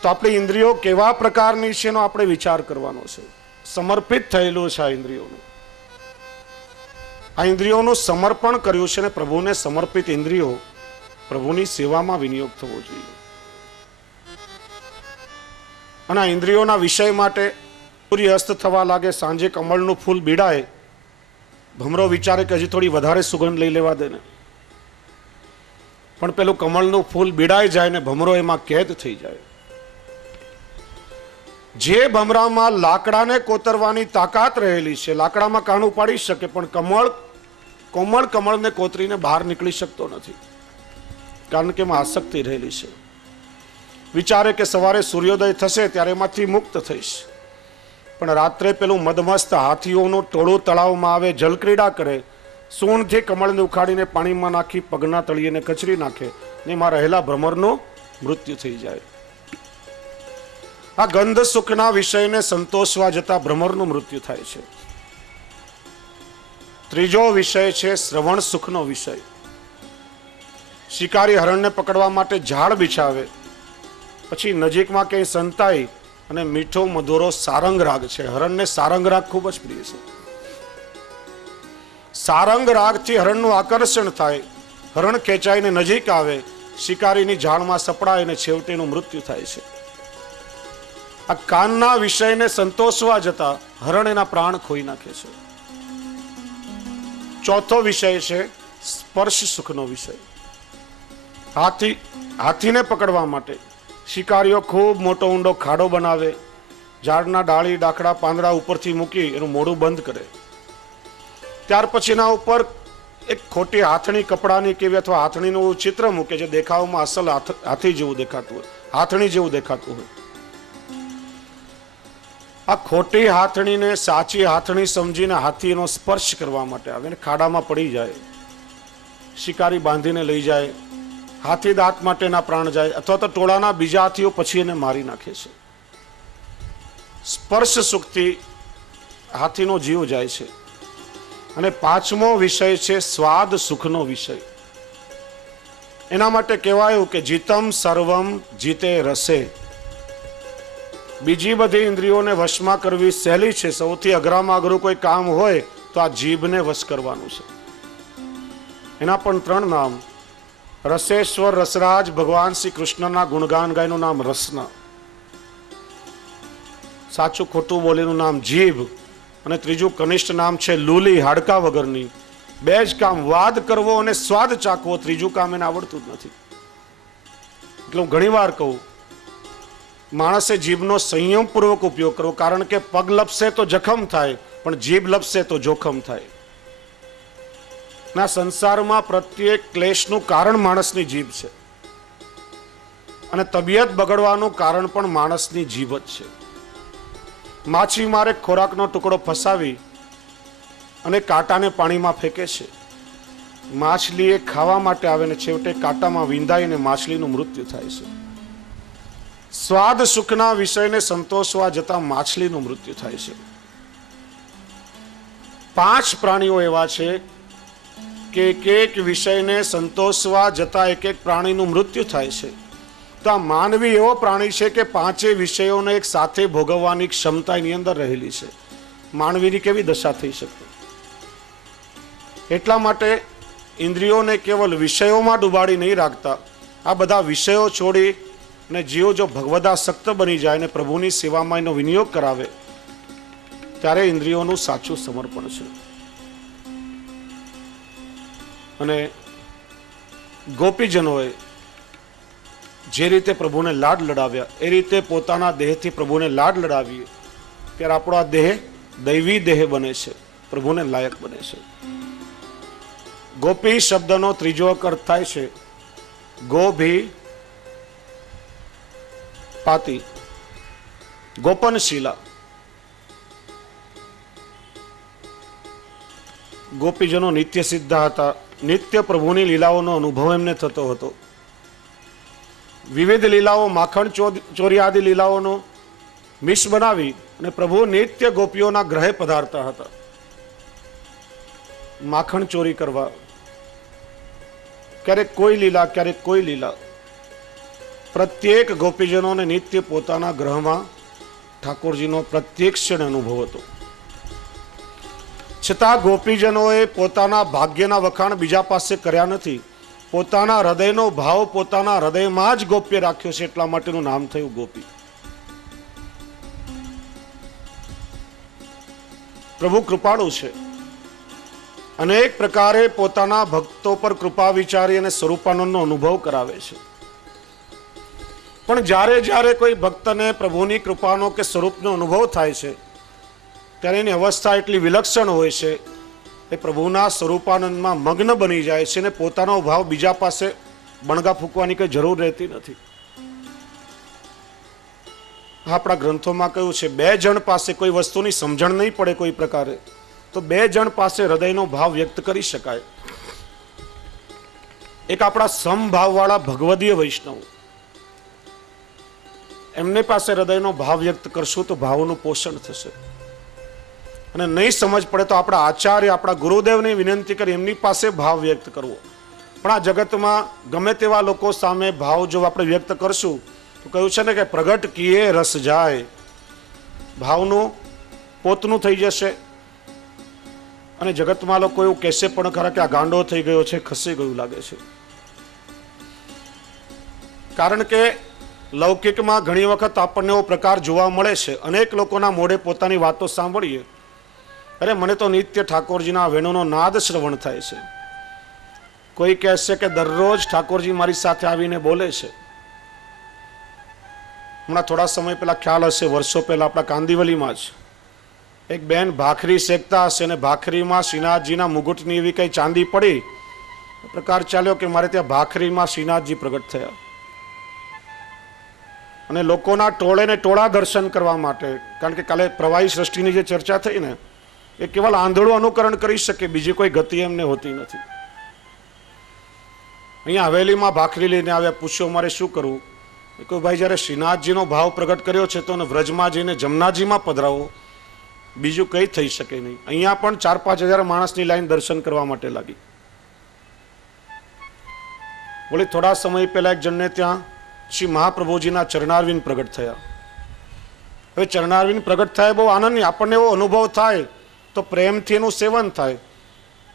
તો આપણી ઇન્દ્રિયો કેવા પ્રકારની છે એનો આપણે વિચાર કરવાનો છે. સમર્પિત થયેલું છે આ ઇન્દ્રિયોનું. આ ઇન્દ્રિયોનું સમર્પણ કર્યું છે ને પ્રભુને સમર્પિત ઇન્દ્રિયો પ્રભુની સેવામાં વિનિયોગ થવો જોઈએ. અને આ ઇન્દ્રિયોના વિષય માટે સૂર્ય અસ્ત થવા લાગે, સાંજે કમળનું ફૂલ બીડાય, ભમરો વિચારે કે હજી થોડી વધારે સુગંધ લઈ લેવા દે ને, પણ પેલું કમળનું ફૂલ બીડાઈ જાય ને ભમરો એમાં કેદ થઈ જાય. જે ભમરામાં લાકડાને કોતરવાની તાકાત રહેલી છે, લાકડામાં કાણું પાડી શકે, પણ કોમળ કમળને કોતરીને બહાર નીકળી શકતો નથી, કારણ કે એમાં આસક્તિ રહેલી છે. વિચારે કે સવારે સૂર્યોદય થશે ત્યારે એમાંથી મુક્ત થઈશ, પણ રાત્રે પેલું મદમસ્ત હાથીઓનું ટોળું તળાવમાં આવે, જલક્રીડા કરે, સૂણથી કમળને ઉખાડીને પાણીમાં નાખી પગના તળિયેને કચરી નાખે ને એમાં રહેલા ભ્રમરનું મૃત્યુ થઈ જાય. આ ગંધ સુખના વિષયને સંતોષવા જતા ભ્રમરનું મૃત્યુ થાય છે. ત્રીજો વિષય છે શ્રવણ સુખનો વિષય. શિકારી હરણને પકડવા માટે ઝાડ બિછાવે, પછી નજીકમાં ક્યાંય સંતાઈ અને મીઠો મધુરો સારંગ રાગ છે. હરણને સારંગ રાગ ખૂબ જ પ્રિય છે. સારંગ રાગથી હરણનું આકર્ષણ થાય, હરણ ખેંચાઈને નજીક આવે, શિકારીની ઝાડમાં સપડાય અને છેવટેનું મૃત્યુ થાય છે. આ કાનના વિષયને સંતોષવા જતા હરણ એના પ્રાણ ખોઈ નાખે છે. ચોથો વિષય છે સ્પર્શ સુખનો વિષય. હાથીને પકડવા માટે શિકારીઓ ખૂબ મોટો ઊંડો ખાડો બનાવે, ઝાડના ડાળી ડાકડા પાંદડા ઉપરથી મૂકી એનું મોઢું બંધ કરે. ત્યાર પછી એના ઉપર એક ખોટી હાથણી કપડાની કેવી અથવા હાથણીનું ચિત્ર મૂકે છે, દેખાવમાં અસલ હાથી જેવું દેખાતું હોય, હાથણી જેવું દેખાતું હોય. આ ખોટી હાથણીને સાચી હાથણી સમજીને હાથીનો સ્પર્શ કરવા માટે આવે ને ખાડામાં પડી જાય, શિકારી બાંધીને લઈ જાય, હાથી દાંત માટેના પ્રાણ જાય, અથવા તો ટોળાના બીજા હાથીઓ પછી એને મારી નાખે છે. સ્પર્શ સુખથી હાથીનો જીવ જાય છે. અને પાંચમો વિષય છે સ્વાદ સુખનો વિષય. એના માટે કહેવાયું કે જીતમ સર્વમ જીતે રસે. બીજી બધી ઇન્દ્રિયોને વશમાં કરવી સહેલી છે, સૌથી અઘરામાં અઘરું કોઈ કામ હોય તો આ જીભને વશ કરવાનું છે. એના પણ 3 નામ: રસેશ્વર રસરાજ ભગવાન શ્રી કૃષ્ણના ગુણગાન ગાયનું નામ રસના, સાચું ખોટું બોલીનું નામ જીભ, અને ત્રીજું કનિષ્ઠ નામ છે લૂલી, હાડકા વગરની. 2 જ કામ, વાદ કરવો અને સ્વાદ ચાખવો, ત્રીજું કામ એને આવડતું જ નથી. એટલે હું ઘણી વાર કહું, માણસે જીભનો સંયમપૂર્વક ઉપયોગ કરવો, કારણ કે પગ લપસે તો જખમ થાય, પણ જીભ લપસે તો જોખમ થાય. ના સંસારમાં પ્રત્યેક ક્લેશનું કારણ માણસની જીભ છે, અને તબિયત બગડવાનું કારણ પણ માણસની જીભ જ છે. માછીમારે ખોરાકનો ટુકડો ફસાવી અને કાંટાને પાણીમાં ફેંકે છે. માછલી એ ખાવા માટે આવે ને છેવટે કાંટામાં વિંધાઈને માછલીનું મૃત્યુ થાય છે. સ્વાદ સુખના વિષયને સંતોષવા જતા માછલીનું મૃત્યુ થાય છે. 5 પ્રાણીઓ એવા છે કે એક વિષયને સંતોષવા જતા એક પ્રાણીનું મૃત્યુ થાય છે. તો આ માનવી એવો પ્રાણી છે કે 5 વિષયોને એક સાથે ભોગવવાની ક્ષમતા એની અંદર રહેલી છે. માનવીની કેવી દશા થઈ શકે? એટલા માટે ઇન્દ્રિયોને કેવલ વિષયોમાં ડૂબાડી નહીં રાખતા, આ બધા વિષયો છોડી ને જીવ જો ભગવદાસક્ત બની જાય ને પ્રભુની સેવામાં એનો વિનિયોગ કરાવે, ત્યારે ઇન્દ્રિયોનું સાચું સમર્પણ છે. અને ગોપીજનોએ જે રીતે પ્રભુને લાડ લડાવ્યા, એ રીતે પોતાના દેહથી પ્રભુને લાડ લડાવીએ ત્યારે આપણો આ દેહ દૈવી દેહ બને છે, પ્રભુને લાયક બને છે. ગોપી શબ્દનો ત્રીજો અર્થ થાય છે ગોભી પાતી, ગોપનશીલા. ગોપીજનો નિત્ય સિદ્ધા હતા, નિત્ય પ્રભુની લીલાઓનો અનુભવ એમને થતો હતો. વિવિધ લીલાઓ, માખણ ચોરી આદિ લીલાઓનો મિશ બનાવી અને પ્રભુ નિત્ય ગોપીઓના ગ્રહે પધારતા હતા. માખણ ચોરી કરવા, ક્યારેક કોઈ લીલા, ક્યારેક કોઈ લીલા. પ્રત્યેક ગોપીજનોને નિત્ય પોતાના ગ્રહમાં ઠાકોરજીનો પ્રત્યક્ષ અનુભવ હતો. છતાં ગોપીજનોએ પોતાના ભાગ્યના વખાણ બીજા પાસે કર્યા નથી. પોતાના હૃદયનો ભાવ પોતાના હૃદયમાં જ ગોપ્ય રાખ્યો છે, એટલા માટેનું નામ થયું ગોપી. પ્રભુ કૃપાળુ છે, અનેક પ્રકારે પોતાના ભક્તો પર કૃપા વિચારી અને સ્વરૂપાનંદનો અનુભવ કરાવે છે. પણ જ્યારે જ્યારે કોઈ ભક્તને પ્રભુની કૃપાનો કે સ્વરૂપનો અનુભવ થાય છે, ત્યારે એની અવસ્થા એટલી વિલક્ષણ હોય છે, એ પ્રભુના સ્વરૂપાનંદમાં મગ્ન બની જાય છે ને પોતાનો ભાવ બીજા પાસે બણગા ફૂંકવાની કઈ જરૂર રહેતી નથી. આપણા ગ્રંથોમાં કહ્યું છે, 2 જણ પાસે કોઈ વસ્તુની સમજણ નહીં પડે કોઈ પ્રકારે, તો 2 જણ પાસે હૃદયનો ભાવ વ્યક્ત કરી શકાય. એક આપણા સમભાવવાળા ભગવદીય વૈષ્ણવ, એમની પાસે હૃદયનો ભાવ વ્યક્ત કરશું તો ભાવનું પોષણ થશે. અને નહીં સમજ પડે તો આપણા આચાર્ય, આપણા ગુરુદેવને વિનંતી કરી એમની પાસે ભાવ વ્યક્ત કરવો. પણ આ જગતમાં ગમે તેવા લોકો સામે ભાવ જો આપણે વ્યક્ત કરશું તો કહ્યું છે ને કે પ્રગટ કીએ રસ જાય, ભાવનું પોતનું થઈ જશે. અને જગતમાં લોકો એવું કહેશે પણ ખરા કે આ ગાંડો થઈ ગયો છે, ખસી ગયું લાગે છે. કારણ કે લૌકિકમાં ઘણી વખત આપણને એવો પ્રકાર જોવા મળે છે, અનેક લોકોના મોઢે પોતાની વાતો સાંભળીએ, અરે મને તો નિત્ય ઠાકોરજીના વેણુનો નાદ શ્રવણ થાય છે. કોઈ કહેશે કે દરરોજ ઠાકોરજી મારી સાથે આવીને બોલે છે. હમણાં થોડા સમય પહેલા ખ્યાલ હશે, વર્ષો પહેલા આપણા કાંદિવલીમાં જ એક બેન ભાખરી શેકતા હશે અને ભાખરીમાં શ્રીનાથજીના મુગુટની એવી કઈ ચાંદી પડી, પ્રકાર ચાલ્યો કે મારે ત્યાં ભાખરીમાં શ્રીનાથજી પ્રગટ થયા અને લોકોના ટોળે ને ટોળા દર્શન કરવા માટે. કારણ કે કાલે પ્રવાહી સૃષ્ટિની જે ચર્ચા થઈ ને, એ કેવલ આંધળું અનુકરણ કરી શકે, બીજી કોઈ ગતિ એમને હોતી નથી. અહીંયા હવેલીમાં ભાખરી લઈને આવ્યા, પૂછ્યો મારે શું કરવું? કોઈ ભાઈ જ્યારે શ્રીનાથજીનો ભાવ પ્રગટ કર્યો છે તો વ્રજમાં જઈને જમનાજીમાં પધરાવો, બીજું કંઈ થઈ શકે નહીં. અહીંયા પણ 4-5 હજાર માણસની લાઈન દર્શન કરવા માટે લાગી. બોલી થોડા સમય પહેલા એક જણને ત્યાં શ્રી મહાપ્રભુજીના ચરણારવિંદ પ્રગટ થયા. હવે ચરણારવિંદ પ્રગટ થાય બહુ આનંદની, આપણને એવો અનુભવ થાય તો પ્રેમથી એનું સેવન થાય.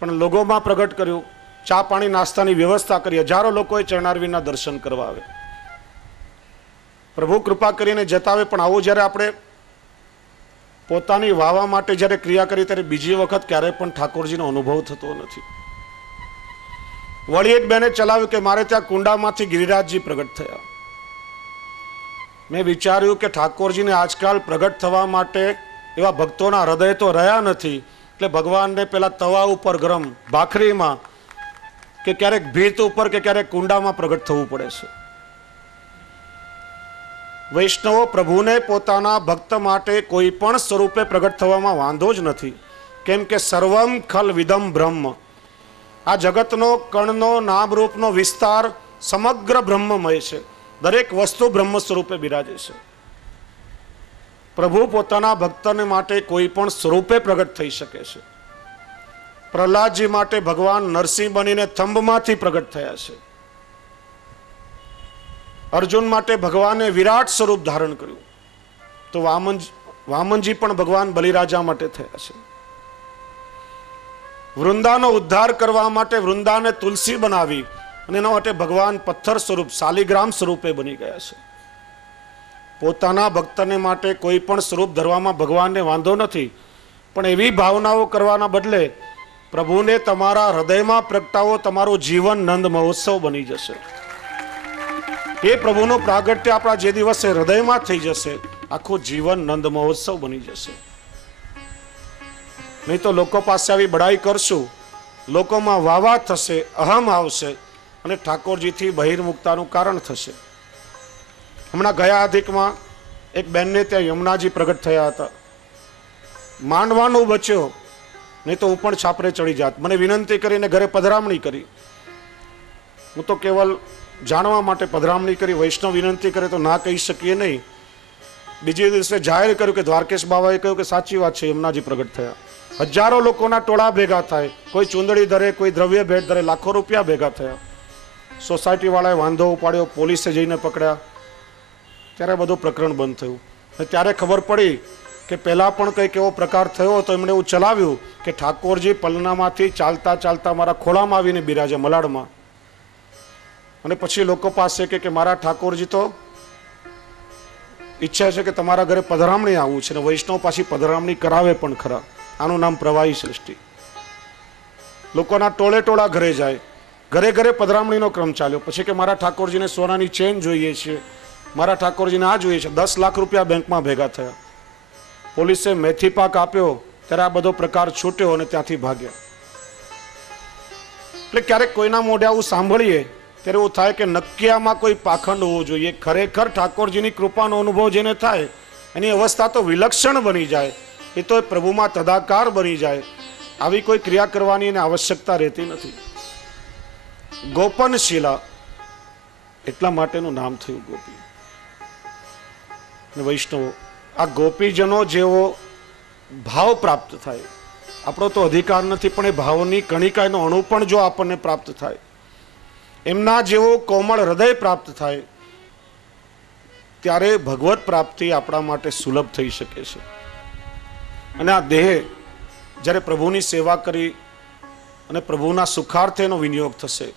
પણ લોકોમાં પ્રગટ કર્યું, ચા પાણી નાસ્તાની વ્યવસ્થા કરી, હજારો લોકોએ ચરણારવિંદના દર્શન કરવા આવે. પ્રભુ કૃપા કરીને જતાવે. પણ આવું જ્યારે આપણે પોતાની વાવા માટે જ્યારે ક્રિયા કરી ત્યારે બીજી વખત ક્યારેય પણ ઠાકોરજીનો અનુભવ થતો નથી. વળી એક બેને ચલાવ્યું કે મારે ત્યાં કુંડામાંથી ગિરિરાજજી પ્રગટ થયા. મેં વિચાર્યું કે ઠાકોરજીને આજકાલ પ્રગટ થવા માટે એવા ભક્તોના હૃદય તો રહ્યા નથી, એટલે ભગવાનને પેલા તવા ઉપર ગરમ ભાખરીમાં કે ક્યારેક ભીત ઉપર કે ક્યારેક કુંડામાં પ્રગટ થવું પડે છે. વૈષ્ણવો, પ્રભુને પોતાના ભક્ત માટે કોઈ પણ સ્વરૂપે પ્રગટ થવામાં વાંધો જ નથી. કેમ કે સર્વમ ખલ વિદમ બ્રહ્મ, આ જગતનો કણનો નામરૂપનો વિસ્તાર સમગ્ર બ્રહ્મમય છે. દરેક વસ્તુ બ્રહ્મ સ્વરૂપે બિરાજે છે. પ્રભુ પોતાના ભક્તને માટે કોઈ પણ સ્વરૂપે પ્રગટ થઈ શકે છે. પ્રહલાદજી માટે ભગવાન નરસિંહ બનીને થંભમાંથી પ્રગટ થયા છે. અર્જુન માટે ભગવાને વિરાટ સ્વરૂપ ધારણ કર્યું, તો વામનજી પણ ભગવાન બલિરાજા માટે થયા છે. વૃંદાનો ઉદ્ધાર કરવા માટે વૃંદાને તુલસી બનાવી અને એના માટે ભગવાન પથ્થર સ્વરૂપ શાલિગ્રામ સ્વરૂપે બની ગયા છે. પોતાના ભક્તને માટે કોઈ પણ સ્વરૂપ ધરવામાં ભગવાનને વાંધો નથી, પણ એવી ભાવનાઓ કરવાના બદલે પ્રભુને તમારા હૃદયમાં પ્રગટાવો, તમારું જીવન નંદ મહોત્સવ બની જશે. એ પ્રભુનું પ્રાગટ્ય આપણા જે દિવસે હૃદયમાં થઈ જશે, આખું જીવન નંદ મહોત્સવ બની જશે. નહીં તો લોકો પાસે આવી બડાઈ કરશું, લોકોમાં વાવા થશે, અહમ આવશે અને ઠાકોરજીથી બહિર્મુક્તાનું કારણ થશે. હમણાં ગયા અધિકમાં એક બેનને ત્યાં યમુનાજી પ્રગટ થયા હતા. માંડવાનું બચ્યો, નહીં તો હું પણ છાપરે ચડી જાત. મને વિનંતી કરીને ઘરે પધરામણી કરી. હું તો કેવલ જાણવા માટે પધરામણી કરી, વૈષ્ણવ વિનંતી કરે તો ના કહી શકીએ નહીં. બીજે દિવસે જાહેર કર્યું કે દ્વારકેશ બાબાએ કહ્યું કે સાચી વાત છે, યમુનાજી પ્રગટ થયા. હજારો લોકોના ટોળા ભેગા થાય, કોઈ ચૂંદડી ધરે, કોઈ દ્રવ્ય ભેટ ધરે, લાખો રૂપિયા ભેગા થયા. સોસાયટી વાળાએ વાંધો ઉપાડ્યો, પોલીસે જઈને પકડ્યા, ત્યારે બધું પ્રકરણ બંધ થયું. ત્યારે ખબર પડી કે પહેલા પણ કંઈક એવો પ્રકાર થયો તો એમણે એવું ચલાવ્યું કે ઠાકોરજી પલનામાંથી ચાલતા ચાલતા મારા ખોળામાં આવીને બિરાજે મલાડમાં. અને પછી લોકો પાસે કે મારા ઠાકોરજી તો ઈચ્છા છે કે તમારા ઘરે પધરામણી આવવું છે, ને વૈષ્ણવ પાછી પધરામણી કરાવે પણ ખરા. આનું નામ પ્રવાહી સૃષ્ટિ. લોકોના ટોળે ટોળા ઘરે જાય, ઘરે ઘરે પધરામણીનો ક્રમ ચાલ્યો. પછી કે મારા ઠાકોરજીને સોનાની ચેન જોઈએ છે, મારા ઠાકોરજીને આ જોઈએ છે. 10 લાખ રૂપિયા બેંકમાં ભેગા થયા. પોલીસે મેથી પાક આપ્યો ત્યારે આ બધો પ્રકાર છૂટ્યો અને ત્યાંથી ભાગ્યા. એટલે ક્યારેક કોઈના મોઢે આવું સાંભળીએ ત્યારે એવું થાય કે નક્કી આમાં કોઈ પાખંડ હોવો જોઈએ. ખરેખર ઠાકોરજીની કૃપાનો અનુભવ જેને થાય એની અવસ્થા તો વિલક્ષણ બની જાય, એ તો પ્રભુમાં તદાકાર બની જાય. આવી કોઈ ક્રિયા કરવાની એને આવશ્યકતા રહેતી નથી. ગોપનશીલા એટલા માટેનું નામ થયું ગોપી. વૈષ્ણવો, આ ગોપીજનો જેવો ભાવ પ્રાપ્ત થાય, આપણો તો અધિકાર નથી, પણ એ ભાવની કણિકાનો અણુ પણ જો આપણને પ્રાપ્ત થાય, એમના જેવો કોમળ હૃદય પ્રાપ્ત થાય, ત્યારે ભગવત પ્રાપ્તિ આપણા માટે સુલભ થઈ શકે છે. અને આ દેહ જ્યારે પ્રભુની સેવા કરી અને પ્રભુના સુખાર્થે એનો વિનિયોગ થશે,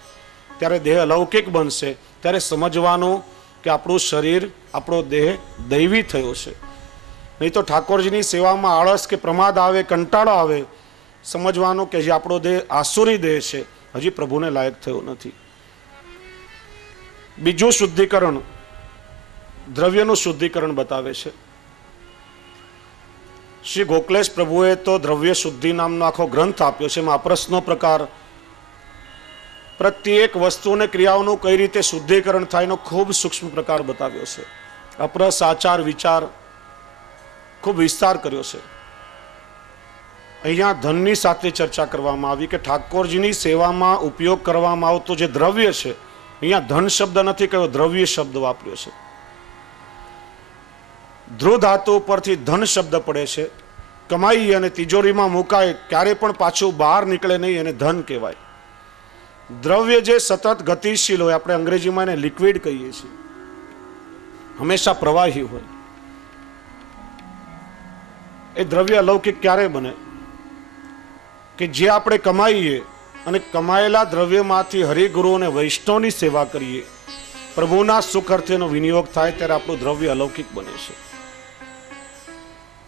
ત્યારે દેહ અલૌકિક બનશે. ત્યારે સમજવાનું કે આપણું શરીર, આપણો દેહ દૈવી થયો છે. નહીં તો ઠાકોરજીની સેવામાં આળસ કે પ્રમાદ આવે, કંટાળો આવે, સમજવાનું કે જે આપણો દેહ આસુરી દેહ છે, હજી પ્રભુને લાયક થયો નથી. બીજું શુદ્ધિકરણ દ્રવ્યનું શુદ્ધિકરણ બતાવે છે. શ્રી ગોકલેશ પ્રભુએ તો દ્રવ્ય શુદ્ધિ નામનો આખો ગ્રંથ આપ્યો છે. એમાં અપરસનો પ્રકાર, પ્રત્યેક વસ્તુને ક્રિયાઓનું કઈ રીતે શુદ્ધિકરણ થાય એનો ખૂબ સૂક્ષ્મ પ્રકાર બતાવ્યો છે. અપરસ, આચાર, વિચાર ખૂબ વિસ્તાર કર્યો છે. અહીંયા ધનની સાથે ચર્ચા કરવામાં આવી કે ઠાકોરજીની સેવામાં ઉપયોગ કરવામાં આવતો જે દ્રવ્ય છે, અહીંયા ધન શબ્દ નથી કહ્યો, દ્રવ્ય શબ્દ વાપર્યો છે. ધ્રુવ ધાતુ પરથી ધન શબ્દ પડે છે. કમાઈ અને તિજોરીમાં મુકાય, ક્યારે પણ પાછું બહાર નીકળે નહીં, એને ધન કહેવાય. દ્રવ્ય જે સતત ગતિશીલ હોય, આપણે અંગ્રેજીમાં એને લિક્વિડ કહીએ છીએ, હંમેશા પ્રવાહી હોય, એ દ્રવ્ય અલૌકિક ક્યારે બને કે જે આપણે કમાઈએ અને કમાયેલા દ્રવ્યમાંથી હરિગુરુ અને વૈષ્ણવની સેવા કરીએ, પ્રભુના સુખ અર્થેનો વિનિયોગ થાય, ત્યારે આપણું દ્રવ્ય અલૌકિક બને છે.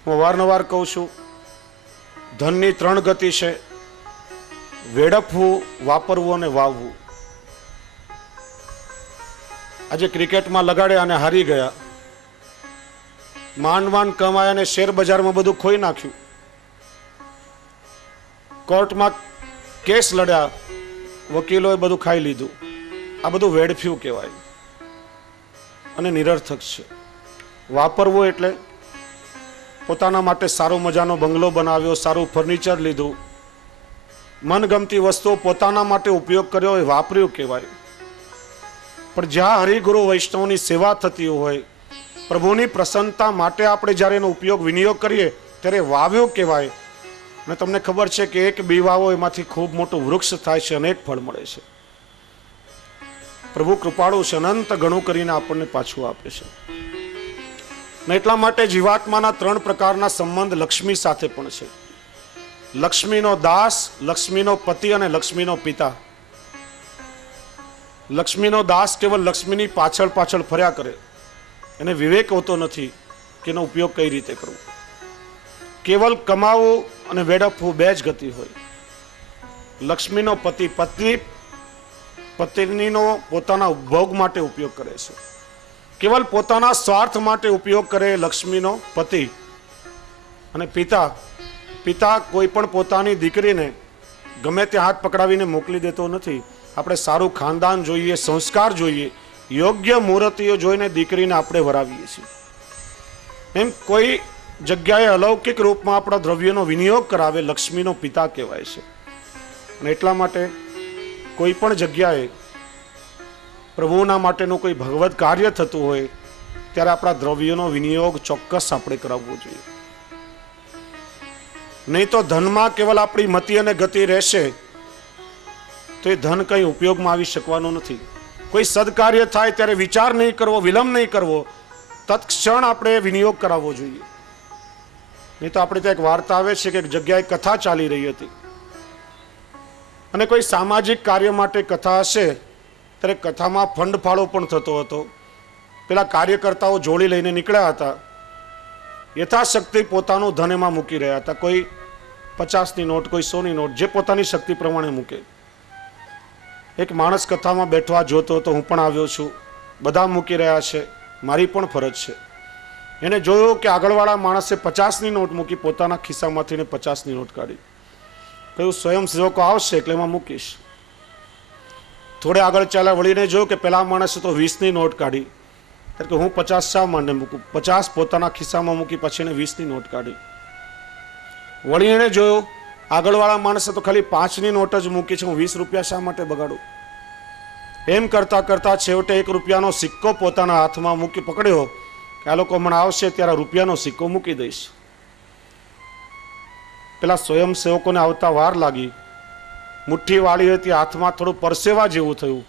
હું વારંવાર કહું છું, ધનની 3 ગતિ છે: વેડફવું, વાપરવું અને વાવવું. આજે ક્રિકેટમાં લગાડ્યા અને હારી ગયા, માંડ કમાયા અને શેર બજારમાં બધું ખોઈ નાખ્યું, કોર્ટમાં કેસ લડ્યા, વકીલોએ બધું ખાઈ લીધું. આ બધું વેડફ્યું કહેવાય અને નિરર્થક છે. વાપરવું એટલે પોતાના માટે સારો મજાનો બંગલો બનાવ્યો, સારું ફર્નિચર લીધું, મનગમતી વસ્તુઓ પોતાના માટે ઉપયોગ કર્યો, એ વાપર્યું કહેવાય. પણ જ્યાં હરિગુરુ વૈષ્ણવની સેવા થતી હોય, પ્રભુની પ્રસન્નતા માટે આપણે જ્યારે એનો ઉપયોગ વિનિયોગ કરીએ, ત્યારે વાવ્યો કહેવાય. અને તમને ખબર છે કે એક બી વાવો, એમાંથી ખૂબ મોટું વૃક્ષ થાય છે, અનેક ફળ મળે છે. પ્રભુ કૃપાળુ છે, અનંત ઘણું કરીને આપણને પાછું આપે છે. ને એટલા માટે જીવાત્માના 3 પ્રકારના સંબંધ લક્ષ્મી સાથે પણ છે: લક્ષ્મીનો દાસ, લક્ષ્મીનો પતિ અને લક્ષ્મીનો પિતા. લક્ષ્મીનો દાસ કેવલ લક્ષ્મીની પાછળ પાછળ ફર્યા કરે, એને વિવેક હોતો નથી કે એનો ઉપયોગ કઈ રીતે કરવો. કેવલ કમાવું અને વેડફવું 2 જ ગતિ હોય. લક્ષ્મીનો પતિ, પત્નીનો પોતાના ઉપભોગ માટે ઉપયોગ કરે છે, કેવલ પોતાના સ્વાર્થ માટે ઉપયોગ કરે લક્ષ્મીનો પતિ. અને પિતા કોઈ પણ પોતાની દીકરીને ગમે તે હાથ પકડાવીને મોકલી દેતો નથી. આપણે સારું ખાનદાન જોઈએ, સંસ્કાર જોઈએ, યોગ્ય મૂર્તિઓ જોઈને દીકરીને આપણે વરાવીએ છીએ. એમ કોઈ જગ્યાએ અલૌકિક રૂપમાં આપણા દ્રવ્યનો વિનિયોગ કરાવે, લક્ષ્મીનો પિતા કહેવાય છે. અને એટલા માટે કોઈ પણ જગ્યાએ પ્રભુના માટેનું કોઈ ભગવત કાર્ય થતું હોય, ત્યારે આપણા દ્રવ્યનો વિનિયોગ ચોક્કસ આપણે કરાવવો જોઈએ. નહીં તો ધનમાં કેવલ આપણી મતિ અને ગતિ રહેશે તો એ ધન કંઈ ઉપયોગમાં આવી શકવાનું નથી. કોઈ સદકાર્ય થાય ત્યારે વિચાર નહીં કરવો, વિલંબ નહીં કરવો, તત્ક્ષણ આપણે વિનિયોગ કરાવવો જોઈએ. નહીં તો આપણે ત્યાં એક વાર્તા આવે છે કે એક જગ્યાએ કથા ચાલી રહી હતી અને કોઈ સામાજિક કાર્ય માટે કથા હશે, ત્યારે કથામાં ફંડ ફાળો પણ થતો હતો. પેલા કાર્યકર્તાઓ જોડી લઈને નીકળ્યા હતા, યથાશક્તિ પોતાનું ધન એમાં મૂકી રહ્યા હતા. કોઈ 50ની નોટ, કોઈ 100ની નોટ, જે પોતાની શક્તિ પ્રમાણે મૂકે. એક માણસ કથામાં બેઠવા જોતો હતો, હું પણ આવ્યો છું, બધા મૂકી રહ્યા છે, મારી પણ ફરજ છે. એને જોયું કે આગળવાળા માણસે 50ની નોટ મૂકી, પોતાના ખિસ્સામાંથી 50ની નોટ કાઢી. કહ્યું સ્વયંસેવકો આવશે એટલે એમાં મૂકીશ. થોડે આગળ ચાલ્યા, વળીને જોયું કે પેલા માણસે તો 20ની નોટ કાઢી. કે હું 50 શા માટે મૂકું? 50 પોતાના ખિસ્સામાં મૂકી, પછી એને 20ની નોટ કાઢી. વળી એને જોયું આગળવાળા માણસે તો ખાલી 5ની નોટ જ મૂકી છે, હું 20 રૂપિયા શા માટે બગાડું? એમ કરતા કરતા છેવટે 1 રૂપિયાનો સિક્કો પોતાના હાથમાં મૂકી પકડ્યો કે આ લોકો હમણાં આવશે ત્યારે રૂપિયાનો સિક્કો મૂકી દઈશ. પેલા સ્વયંસેવકોને આવતા વાર લાગી. મુઠ્ઠી વાળી હતી, હાથમાં થોડું પરસેવા જેવું થયું.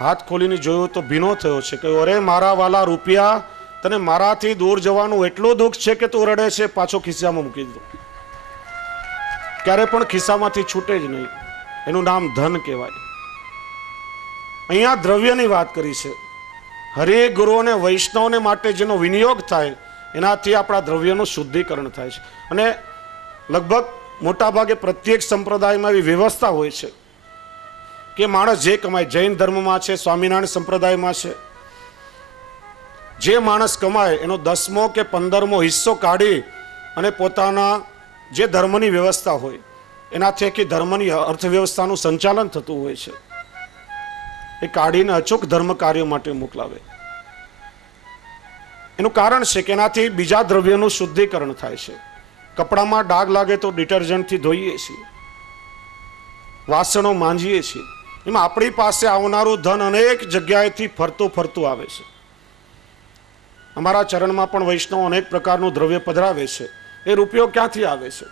હાથ ખોલીને જોયું તો ભીનો થયો છે. કહ્યું અરે મારા વાલા રૂપિયા, તને મારાથી દૂર જવાનું એટલું દુઃખ છે કે તું રડે છે, પાછો ખિસ્સામાં મૂકી દીધો. ક્યારે પણ ખિસ્સામાંથી છૂટે જ નહીં. એનું નામ ધન કહેવાય. અહીંયા દ્રવ્યની વાત કરી છે. હરિ ગુરુ અને વૈષ્ણવને માટે જેનો વિનિયોગ થાય એનાથી આપણા દ્રવ્યનું શુદ્ધિકરણ થાય છે. અને લગભગ મોટાભાગે પ્રત્યેક સંપ્રદાયમાં એવી વ્યવસ્થા હોય છે કે માણસ જે કમાય, જૈન ધર્મમાં છે, સ્વામિનારાયણ સંપ્રદાયમાં છે, જે માણસ કમાય એનો 10મો કે 15મો હિસ્સો કાઢી અને પોતાના જે ધર્મની વ્યવસ્થા હોય એનાથી આખી ધર્મની અર્થવ્યવસ્થાનું સંચાલન થતું હોય છે. એ કાઢીને અચૂક ધર્મ કાર્ય માટે મોકલાવે. એનું કારણ છે કે એનાથી બીજા દ્રવ્યનું શુદ્ધિકરણ થાય છે. કપડામાં ડાઘ લાગે તો ડિટર્જન્ટથી ધોઈએ છીએ, વાસણો માંજીએ છીએ. એમાં આપણી પાસે આવનારું ધન અનેક જગ્યાએથી ફરતું ફરતું આવે છે. અમારા ચરણમાં પણ વૈષ્ણવ અનેક પ્રકારનું દ્રવ્ય પધરાવે છે. એ રૂપિયો ક્યાંથી આવે છે?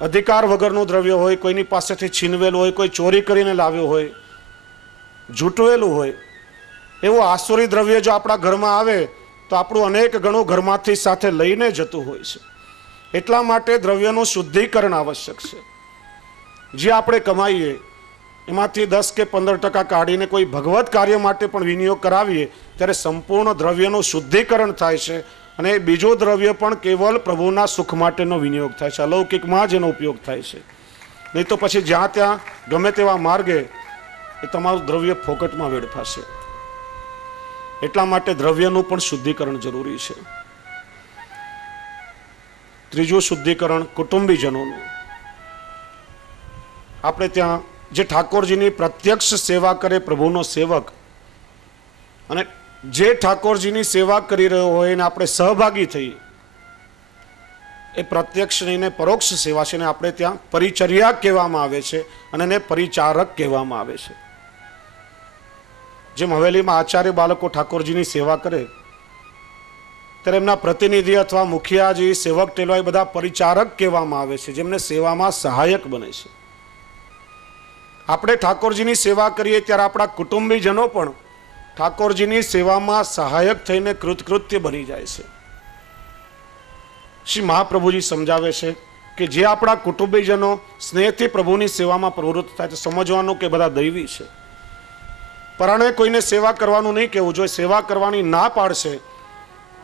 અધિકાર વગરનું દ્રવ્ય હોય, કોઈની પાસેથી છીનવેલું હોય, કોઈ ચોરી કરીને લાવ્યો હોય, જૂટવેલું હોય, એવું આસુરી દ્રવ્ય જો આપણા ઘરમાં આવે તો આપણું અનેક ગણું ઘરમાંથી સાથે લઈને જતું હોય છે. એટલા માટે દ્રવ્યનું શુદ્ધિકરણ આવશ્યક છે. જે આપણે કમાઈએ એમાંથી 10 કે 15% કાઢીને કોઈ ભગવત કાર્ય માટે પણ વિનિયોગ કરાવીએ ત્યારે સંપૂર્ણ દ્રવ્યનું શુદ્ધિકરણ થાય છે. અને બીજું દ્રવ્ય પણ કેવલ પ્રભુના સુખ માટેનો વિનિયોગ થાય છે, અલૌકિકમાં જ એનો ઉપયોગ થાય છે. નહીં તો પછી જ્યાં ત્યાં ગમે તેવા માર્ગે એ તમારું દ્રવ્ય ફોકટમાં વેડફાશે. એટલા માટે દ્રવ્યનું પણ શુદ્ધિકરણ જરૂરી છે. ત્રીજું શુદ્ધિકરણ કુટુંબીજનોનું. આપણે ત્યાં જે ઠાકોરજીની પ્રત્યક્ષ સેવા કરે પ્રભુનો સેવક, અને જે ઠાકોરજીની સેવા કરી રહ્યો હોય એને આપણે સહભાગી થઈ, એ પ્રત્યક્ષ નહીં પરોક્ષ સેવા છે. ને આપણે ત્યાં પરિચર્યા કહેવામાં આવે છે અને એને પરિચારક કહેવામાં આવે છે. જેમ હવેલીમાં આચાર્ય બાળકો ઠાકોરજીની સેવા કરે ત્યારે એમના પ્રતિનિધિ અથવા મુખિયાજી, સેવક ટેલવા એ બધા પરિચારક કહેવામાં આવે છે, જેમને સેવામાં સહાયક બને છે. આપણે ઠાકોરજીની સેવા કરીએ ત્યારે આપણા કુટુંબીજનો પણ ઠાકોરજીની સેવામાં સહાયક થઈને કૃતકૃત્ય બની જાય છે. શ્રી મહાપ્રભુજી સમજાવે છે કે જે આપણા કુટુંબીજનો સ્નેહથી પ્રભુની સેવામાં પ્રવૃત્ત થાય તો સમજવાનું કે બધા દૈવી છે. પરાણે કોઈને સેવા કરવાનું નહીં કહેવું. જો સેવા કરવાની ના પાડશે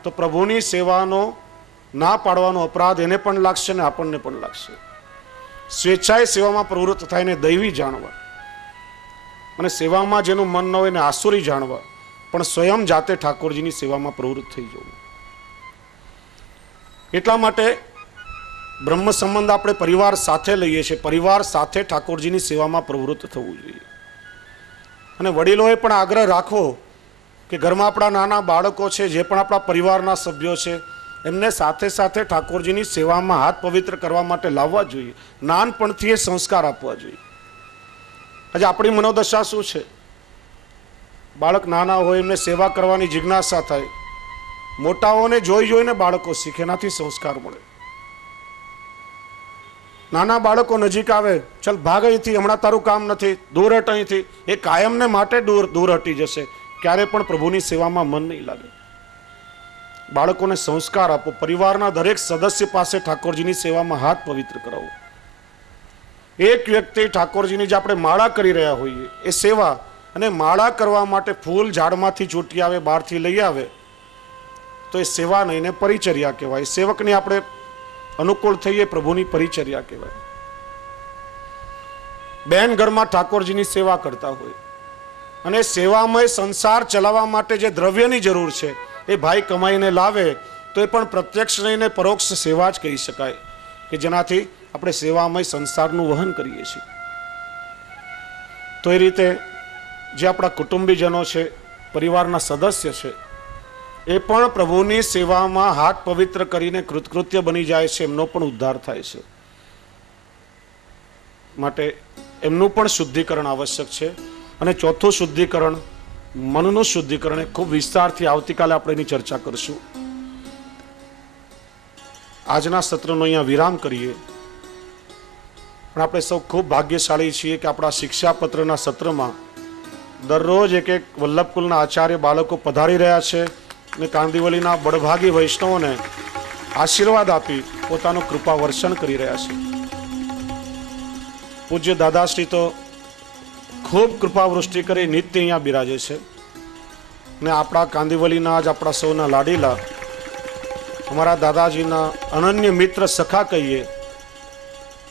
તો પ્રભુની સેવાનો ના પાડવાનો અપરાધ એને પણ લાગશે ને આપણને પણ લાગશે. સ્વેચ્છાએ સેવામાં પ્રવૃત્ત થાય ને દૈવી જાણવા, અને સેવામાં જેનું મન ન હોય ને આસુરી જાણવા, પણ સ્વયં જાતે ઠાકોરજીની સેવામાં પ્રવૃત્ત થઈ જવું. એટલા માટે બ્રહ્મ સંબંધ આપણે પરિવાર સાથે લઈએ છીએ. પરિવાર સાથે ઠાકોરજીની સેવામાં પ્રવૃત્ત થવું જોઈએ. અને વડીલોએ પણ આગ્રહ રાખવો કે ઘરમાં આપણા નાના બાળકો છે, જે પણ આપણા પરિવારના સભ્યો છે, એમને સાથે સાથે ઠાકોરજીની સેવામાં હાથ પવિત્ર કરવા માટે લાવવા જોઈએ. નાનપણથી એ સંસ્કાર આપવા જોઈએ. આજે આપણી મનોદશા શું છે? બાળક નાના હોય એમને સેવા કરવાની જિજ્ઞાસા થાય, મોટાઓને જોઈ જોઈને બાળકો શીખે, એનાથી સંસ્કાર મળે. નાના બાળકો નજીક આવે, ચલ ભાગ અહીંથી, હમણાં તારું કામ નથી, દૂર હટ અહીંથી, એ કાયમને માટે દૂર હટી જશે. ક્યારે પણ પ્રભુની સેવામાં મન નહીં લાગે. બાળકોને સંસ્કાર આપો. પરિવારના દરેક સદસ્ય પાસે ઠાકોરજીની સેવામાં હાથ પવિત્ર કરાવો. એક વ્યક્તિ ઠાકોરજીની જે આપણે માળા કરી રહ્યા હોઈએ એ સેવા, અને માળા કરવા માટે ફૂલ ઝાડમાંથી ચૂંટી આવે, બહારથી લઈ આવે, તો એ સેવા નહીં ને પરિચર્યા કહેવાય. સેવકની આપણે અનુકૂળ થઈએ, પ્રભુની પરિચર્યા કહેવાય. બેન ઘરમાં ઠાકોરજીની સેવા કરતા હોય અને સેવામય સંસાર ચલાવવા માટે જે દ્રવ્યની જરૂર છે એ ભાઈ કમાઈને લાવે તો એ પણ પ્રત્યક્ષ નહીં ને પરોક્ષ સેવા જ કહી શકાય, કે જેનાથી આપણે સેવામય સંસારનું વહન કરીએ છીએ. તો એ રીતે જે આપણા કુટુંબીજનો છે, પરિવારના સદસ્ય છે, એ પણ પ્રભુની સેવામાં હાથ પવિત્ર કરીને કૃતકૃત્ય બની જાય છે, એમનો પણ ઉદ્ધાર થાય છે. માટે એમનું પણ શુદ્ધિકરણ આવશ્યક છે. અને ચોથું શુદ્ધિકરણ, મનનું શુદ્ધિકરણ, એ ખૂબ વિસ્તારથી આવતીકાલે આપણે એની ચર્ચા કરશું. આજના સત્રનો અહીંયા વિરામ કરીએ. પણ આપણે સૌ ખૂબ ભાગ્યશાળી છીએ કે આપણા શિક્ષાપત્રના સત્રમાં દરરોજ એક એક વલ્લભકુલના આચાર્ય બાળકો પધારી રહ્યા છે અને કાંદિવલીના બળભાગી વૈષ્ણવોને આશીર્વાદ આપી પોતાનું કૃપા વર્ષણ કરી રહ્યા છે. પૂજ્ય દાદાશ્રી તો ખૂબ કૃપાવૃષ્ટિ કરી નિત્ય અહીંયા બિરાજે છે. ને આપણા કાંદિવલીના જ આપણા સૌના લાડીલા અમારા દાદાજીના અનન્ય મિત્ર સખા કહીએ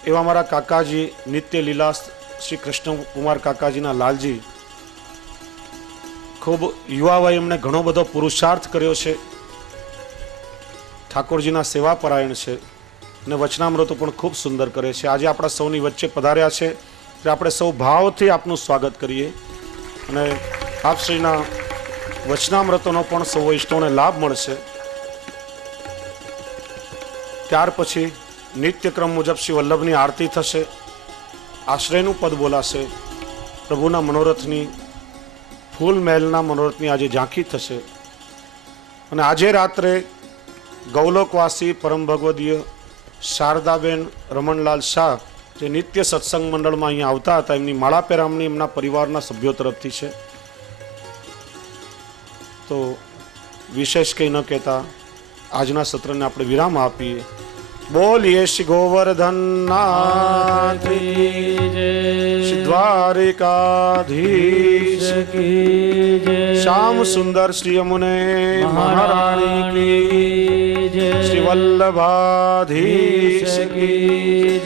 એવા મારા કાકાજી નિત્ય લીલા શ્રી કૃષ્ણકુમાર કાકાજીના લાલજી ખૂબ યુવા વયે એમણે ઘણો બધો પુરુષાર્થ કર્યો છે, ઠાકોરજીના સેવા પરાયણ છે અને વચનામૃતો પણ ખૂબ સુંદર કરે છે. આજે આપણા સૌની વચ્ચે પધાર્યા છે એટલે આપણે સૌ ભાવથી આપનું સ્વાગત કરીએ અને આપ શ્રીના વચનામૃતોનો પણ સૌ વૈષ્ણવને લાભ મળશે. ત્યાર પછી નિત્યક્રમ મુજબ શ્રી વલ્લભની આરતી થશે, આશ્રયનું પદ બોલાશે, પ્રભુના મનોરથની ફૂલ મહેલના મનોરથની આજે ઝાંખી થશે અને આજે રાત્રે ગૌલોકવાસી પરમ ભગવદીય શારદાબેન રમણલાલ શાહ જે નિત્ય સત્સંગ મંડળમાં અહીંયા આવતા હતા એમની માળા પેરામણી એમના પરિવારના સભ્યો તરફથી છે. તો વિશેષ કંઈ ન કહેતા આજના સત્રને આપણે વિરામ આપીએ. બોલીએ શ્રી ગોવર્ધનનાથ શ્રી દ્વારિકાધીશ શ્યામ સુંદર શ્રી યમુને મહારાણી કી, શ્રી વલ્લભાધીશ કી,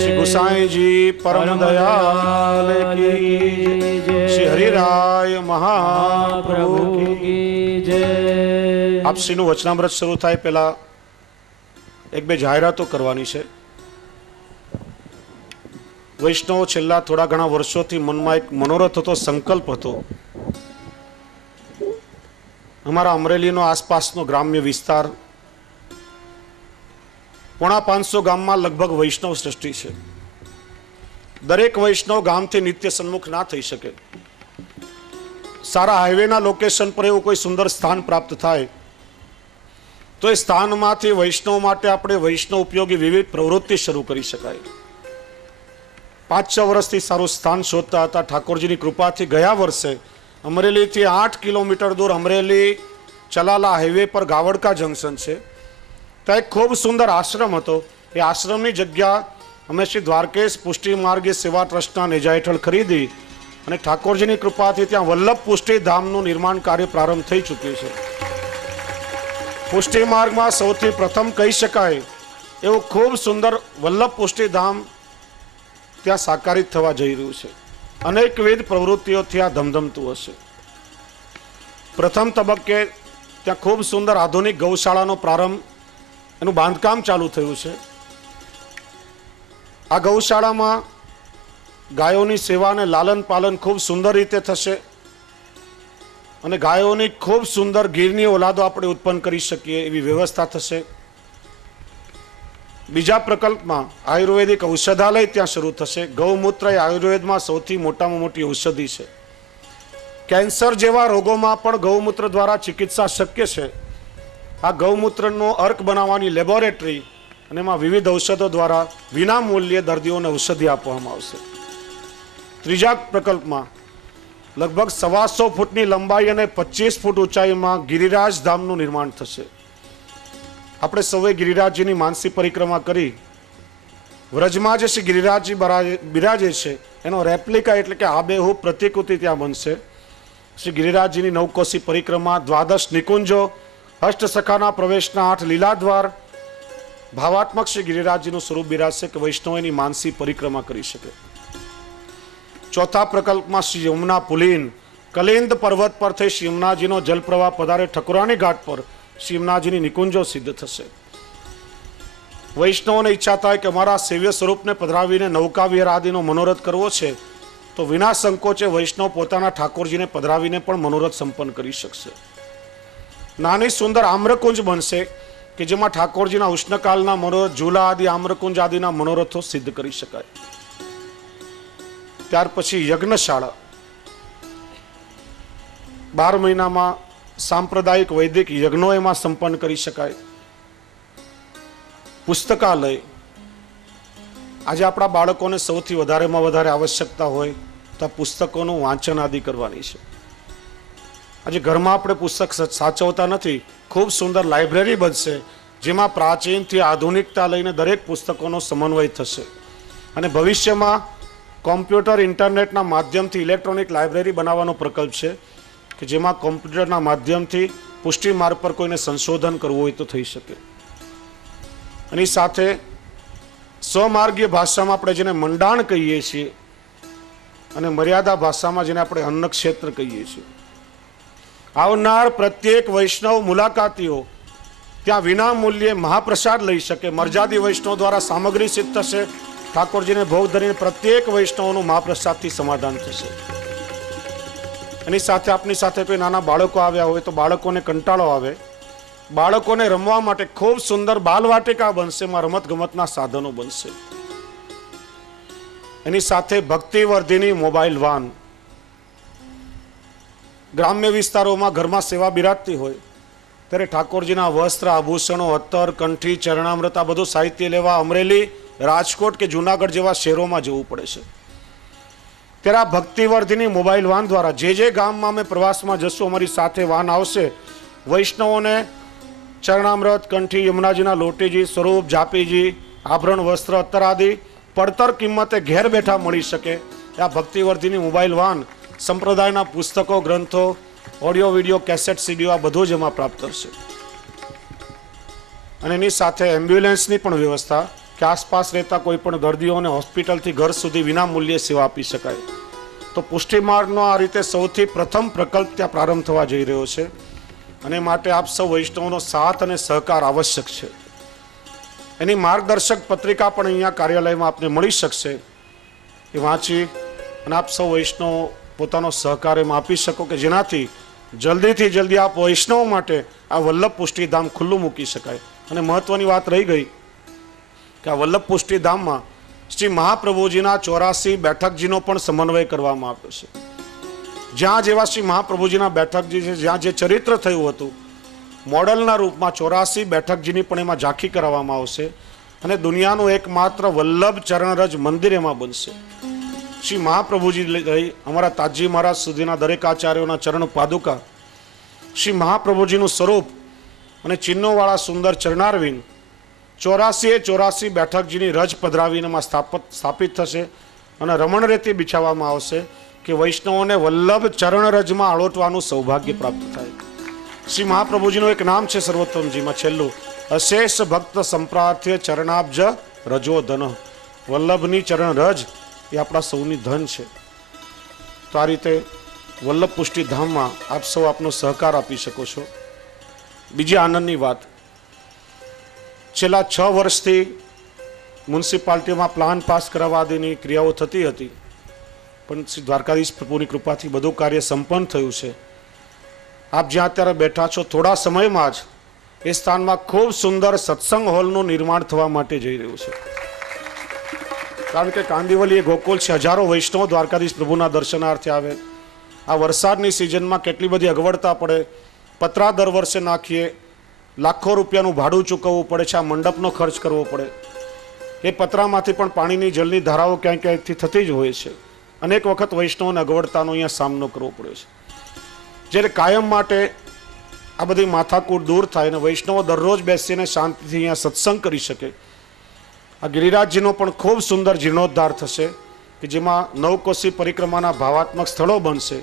શ્રી ગુસાઈજી પરમ દયાલ કી, શ્રી હરિરાય મહાપ્રભુ કી. આપ શ્રીનું વચનામૃત શરૂ થાય પહેલા એક બે જાહેરાતો કરવાની છે. વૈષ્ણવો છેલ્લા થોડા ઘણા વર્ષોથી મનમાં એક મનોરથ હતો, સંકલ્પ હતો. અમારા અમરેલીનો આસપાસનો ગ્રામ્ય વિસ્તાર 550 ગામમાં લગભગ વૈષ્ણવ સૃષ્ટિ છે. દરેક વૈષ્ણવ ગામથી નિત્ય સન્મુખ ના થઈ શકે. સારા હાઈવેના લોકેશન પર એવું કોઈ સુંદર સ્થાન પ્રાપ્ત થાય તો એ સ્થાનમાંથી વૈષ્ણવ માટે આપણે વૈષ્ણવ ઉપયોગી વિવિધ પ્રવૃત્તિ શરૂ કરી શકાય. 5-6 વર્ષથી સારું સ્થાન શોધતા હતા. ઠાકોરજીની કૃપાથી ગયા વર્ષે અમરેલીથી 8 કિલોમીટર દૂર અમરેલી ચલાલા હાઈવે પર ગાવડકા જંકશન છે, ત્યાં એક ખૂબ સુંદર આશ્રમ હતો. એ આશ્રમની જગ્યા અમે શ્રી દ્વારકેશ પુષ્ટિ માર્ગે સેવા ટ્રસ્ટના નેજા હેઠળ ખરીદી અને ઠાકોરજીની કૃપાથી ત્યાં વલ્લભ પુષ્ટિ ધામનું નિર્માણ કાર્ય પ્રારંભ થઈ ચૂક્યું છે. પુષ્ટિ માર્ગમાં સૌથી પ્રથમ કહી શકાય એવું ખૂબ સુંદર વલ્લભ પુષ્ટિ ધામ ત્યાં સાકારિત થવા જઈ રહ્યું છે. અનેકવિધ પ્રવૃત્તિઓ ત્યાં ધમધમતું હશે. પ્રથમ તબક્કે ત્યાં ખૂબ સુંદર આધુનિક ગૌશાળાનો પ્રારંભ, એનું બાંધકામ ચાલુ થયું છે. આ ગૌશાળામાં ગાયોની સેવા અને લાલન પાલન ખૂબ સુંદર રીતે થશે અને ગાયોની ખૂબ સુંદર ગીરની ઓલાદો આપણે ઉત્પન્ન કરી શકીએ એવી વ્યવસ્થા થશે. બીજા પ્રકલ્પમાં આયુર્વેદિક ઔષધાલય ત્યાં શરૂ થશે. ગૌમૂત્ર એ આયુર્વેદમાં સૌથી મોટામાં મોટી ઔષધિ છે. કેન્સર જેવા રોગોમાં પણ ગૌમૂત્ર દ્વારા ચિકિત્સા શક્ય છે. આ ગૌમૂત્રનો અર્ક બનાવવાની લેબોરેટરી અને એમાં વિવિધ ઔષધો દ્વારા વિના મૂલ્યે દર્દીઓને ઔષધિ આપવામાં આવશે. ત્રીજા પ્રકલ્પમાં લગભગ 125 ફૂટની લંબાઈ અને 25 ફૂટ ઊંચાઈમાં ગિરિરાજ ધામનું નિર્માણ થશે. આપણે સૌએ ગિરિરાજજીની માનસી પરિક્રમા કરી વ્રજમાં જે શ્રી ગિરિરાજજી બિરાજે છે એનો રેપ્લિકા એટલે કે આબેહૂબ પ્રતિકૃતિ ત્યાં બનશે. શ્રી ગિરિરાજજીની નવકોશી પરિક્રમા, 12 નિકુંજો, અષ્ટસખાના પ્રવેશના 8 લીલાદ્વાર, ભાવાત્મક શ્રી ગિરિરાજજીનું સ્વરૂપ બિરાજશે કે વૈષ્ણવ એની માનસી પરિક્રમા કરી શકે. ચોથા પ્રકલ્પમાં શ્રી યમુના પુલીન કલિંદ પર્વત પર થઈ શ્રી યમુનાજીનો જલપ્રવાહ પધારે ઠકુરાણી ઘાટ પર શ્રી યમુનાજીની નિકુંજો સિદ્ધ થશે. વૈષ્ણવોને ઈચ્છા થાય કે અમારા સેવ્ય સ્વરૂપને પધરાવીને નૌકા વિહાર આદિનો મનોરથ કરવો છે તો વિના સંકોચે વૈષ્ણવ પોતાના ઠાકોરજીને પધરાવીને પણ મનોરથ સંપન્ન કરી શકશે. નાની સુંદર આમ્રકુંજ બનશે કે જેમાં ઠાકોરજીના ઉષ્ણકાલના મનોરથ, ઝૂલા આદિ આમ્રકુંજ આદિના મનોરથો સિદ્ધ કરી શકાય. ત્યાર પછી યજ્ઞશાળા, 12 મહિનામાં સાંપ્રદાયિક વૈદિક યજ્ઞો એમાં સંપન્ન કરી શકાય. પુસ્તકાલય, આજે આપણા બાળકોને સૌથી વધારેમાં વધારે આવશ્યકતા હોય તો આ પુસ્તકોનું વાંચન આદિ કરવાની છે. આજે ઘરમાં આપણે પુસ્તક સાચવતા નથી. ખૂબ સુંદર લાઇબ્રેરી બનશે જેમાં પ્રાચીનથી આધુનિકતા લઈને દરેક પુસ્તકોનો સમન્વય થશે અને ભવિષ્યમાં કોમ્પ્યુટર, ઇન્ટરનેટના માધ્યમથી ઇલેક્ટ્રોનિક લાઇબ્રેરી બનાવવાનો પ્રકલ્પ છે કે જેમાં કોમ્પ્યુટરના માધ્યમથી પુષ્ટિ માર્ગ પર કોઈને સંશોધન કરવું હોય તો થઈ શકે. એની સાથે સ્વમાર્ગીય ભાષામાં આપણે જેને મંડાણ કહીએ છીએ અને મર્યાદા ભાષામાં જેને આપણે અન્ન ક્ષેત્ર કહીએ છીએ. આવનાર પ્રત્યેક વૈષ્ણવ મુલાકાતીઓ ત્યાં વિના મૂલ્યે મહાપ્રસાદ લઈ શકે. મર્યાદી વૈષ્ણવ દ્વારા સામગ્રી સિદ્ધ થશે. ઠાકોરજીને ભોગ ધરીને પ્રત્યેક વૈષ્ણવનું મહાપ્રસાદથી સમાધાન થશે. એની સાથે આપની સાથે કોઈ નાના બાળકો આવ્યા હોય તો બાળકોને કંટાળો આવે, બાળકોને રમવા માટે ખૂબ સુંદર બાલવાટિકા બનશે, એમાં રમત ગમતના સાધનો બનશે. એની સાથે ભક્તિવર્ધિની મોબાઈલ વાન. ગ્રામ્ય વિસ્તારોમાં ઘરમાં સેવા બિરાજતી હોય ત્યારે ઠાકોરજીના વસ્ત્ર, આભૂષણો, અત્તર, કંઠી, ચરણામૃત આ બધું સાહિત્ય લેવા અમરેલી, રાજકોટ કે જુનાગઢ જેવા શહેરોમાં જવું પડે છે. ત્યારે આ ભક્તિવર્ધિની મોબાઈલ વાન દ્વારા જે ગામમાં અમે પ્રવાસમાં જશું અમારી સાથે વાન આવશે. વૈષ્ણવોને ચરણામૃત, કંઠી, યમુનાજીના લોટીજી, સ્વરૂપ, જાપીજી, આભરણ, વસ્ત્ર, અત્તર આદિ પડતર કિંમતે ઘેર બેઠા મળી શકે. આ ભક્તિવર્ધિની મોબાઈલ વાન સંપ્રદાયના પુસ્તકો, ગ્રંથો, ઓડિયો, વિડીયો, કેસેટ, સીડીઓ આ બધું જ એમાં પ્રાપ્ત થશે. અને એની સાથે એમ્બ્યુલન્સની પણ વ્યવસ્થા કે આસપાસ રહેતા કોઈ પણ દર્દીઓને હોસ્પિટલથી ઘર સુધી વિના મૂલ્યે સેવા આપી શકાય. તો પુષ્ટિ માર્ગનો આ રીતે સૌથી પ્રથમ પ્રકલ્પ ત્યાં પ્રારંભ થવા જઈ રહ્યો છે. અને માટે આપ સૌ વૈષ્ણવનો સાથ અને સહકાર આવશ્યક છે. એની માર્ગદર્શક પત્રિકા પણ અહીંયા કાર્યાલયમાં આપને મળી શકશે. એ વાંચી અને આપ સૌ વૈષ્ણવ પોતાનો સહકાર એમાં આપી શકો કે જેનાથી જલ્દીથી જલ્દી આપ વૈષ્ણવ માટે આ વલ્લભ પુષ્ટિધામ ખુલ્લું મૂકી શકાય. અને મહત્વની વાત રહી ગઈ કે આ વલ્લભ પુષ્ટિધામમાં શ્રી મહાપ્રભુજીના 84 બેઠકજીનો પણ સમન્વય કરવામાં આવ્યો છે. જ્યાં જેવા શ્રી મહાપ્રભુજીના બેઠકજી છે, જ્યાં જે ચરિત્ર થયું હતું, મોડલના રૂપમાં 84 બેઠકજીની પણ એમાં ઝાંખી કરાવવામાં આવશે. અને દુનિયાનું એકમાત્ર વલ્લભ ચરણરજ મંદિર એમાં બનશે. શ્રી મહાપ્રભુજી લઈ અમારા તાજી મહારાજ સુધીના દરેક આચાર્યોના ચરણ પાદુકા, શ્રી મહાપ્રભુજીનું સ્વરૂપ અને ચિહ્નોવાળા સુંદર ચરણારવિંદ 84 બેઠકજીની રજ પધરાવીને એમાં સ્થાપિત થશે. અને રમણરેતી બિછાવવામાં આવશે કે વૈષ્ણવોને વલ્લભ ચરણરજમાં આળોટવાનું સૌભાગ્ય પ્રાપ્ત થાય. શ્રી મહાપ્રભુજીનું એક નામ છે સર્વોત્તમજીમાં છેલ્લું, અશેષ ભક્ત સંપ્રાર્થ્ય ચરણાબ્જ રજો ધન. વલ્લભની ચરણ રજ એ આપણા સૌની ધન છે. તો આ રીતે વલ્લભ પુષ્ટિધામમાં આપ સૌ આપનો સહકાર આપી શકો છો. બીજી આનંદની વાત, છેલ્લા 6 વર્ષથી મ્યુનિસિપાલિટીમાં પ્લાન પાસ કરાવવા આદિની ક્રિયાઓ થતી હતી, પણ શ્રી દ્વારકાધીશ પ્રભુની કૃપાથી બધું કાર્ય સંપન્ન થયું છે. આપ જ્યાં અત્યારે બેઠા છો, થોડા સમયમાં જ એ સ્થાનમાં ખૂબ સુંદર સત્સંગ હોલનું નિર્માણ થવા માટે જઈ રહ્યું છે. કારણ કે કાંદિવલી એ ગોકુલ છે, હજારો વૈષ્ણવો દ્વારકાધીશ પ્રભુના દર્શનાર્થે આવે. આ વરસાદની સિઝનમાં કેટલી બધી અગવડતા પડે, પતરા દર વર્ષે નાખીએ, લાખો રૂપિયાનું ભાડું ચૂકવવું પડે છે, આ મંડપનો ખર્ચ કરવો પડે. એ પતરામાંથી પણ પાણીની જલની ધારાઓ ક્યાંય ક્યાંયથી થતી જ હોય છે. અનેક વખત વૈષ્ણવોને અગવડતાનો અહીંયા સામનો કરવો પડ્યો છે. જ્યારે કાયમ માટે આ બધી માથાકૂટ દૂર થાય અને વૈષ્ણવો દરરોજ બેસીને શાંતિથી અહીંયા સત્સંગ કરી શકે, આ ગિરિરાજજીનો પણ ખૂબ સુંદર જીર્ણોદ્ધાર થશે કે જેમાં નવકોશી પરિક્રમાના ભાવાત્મક સ્થળો બનશે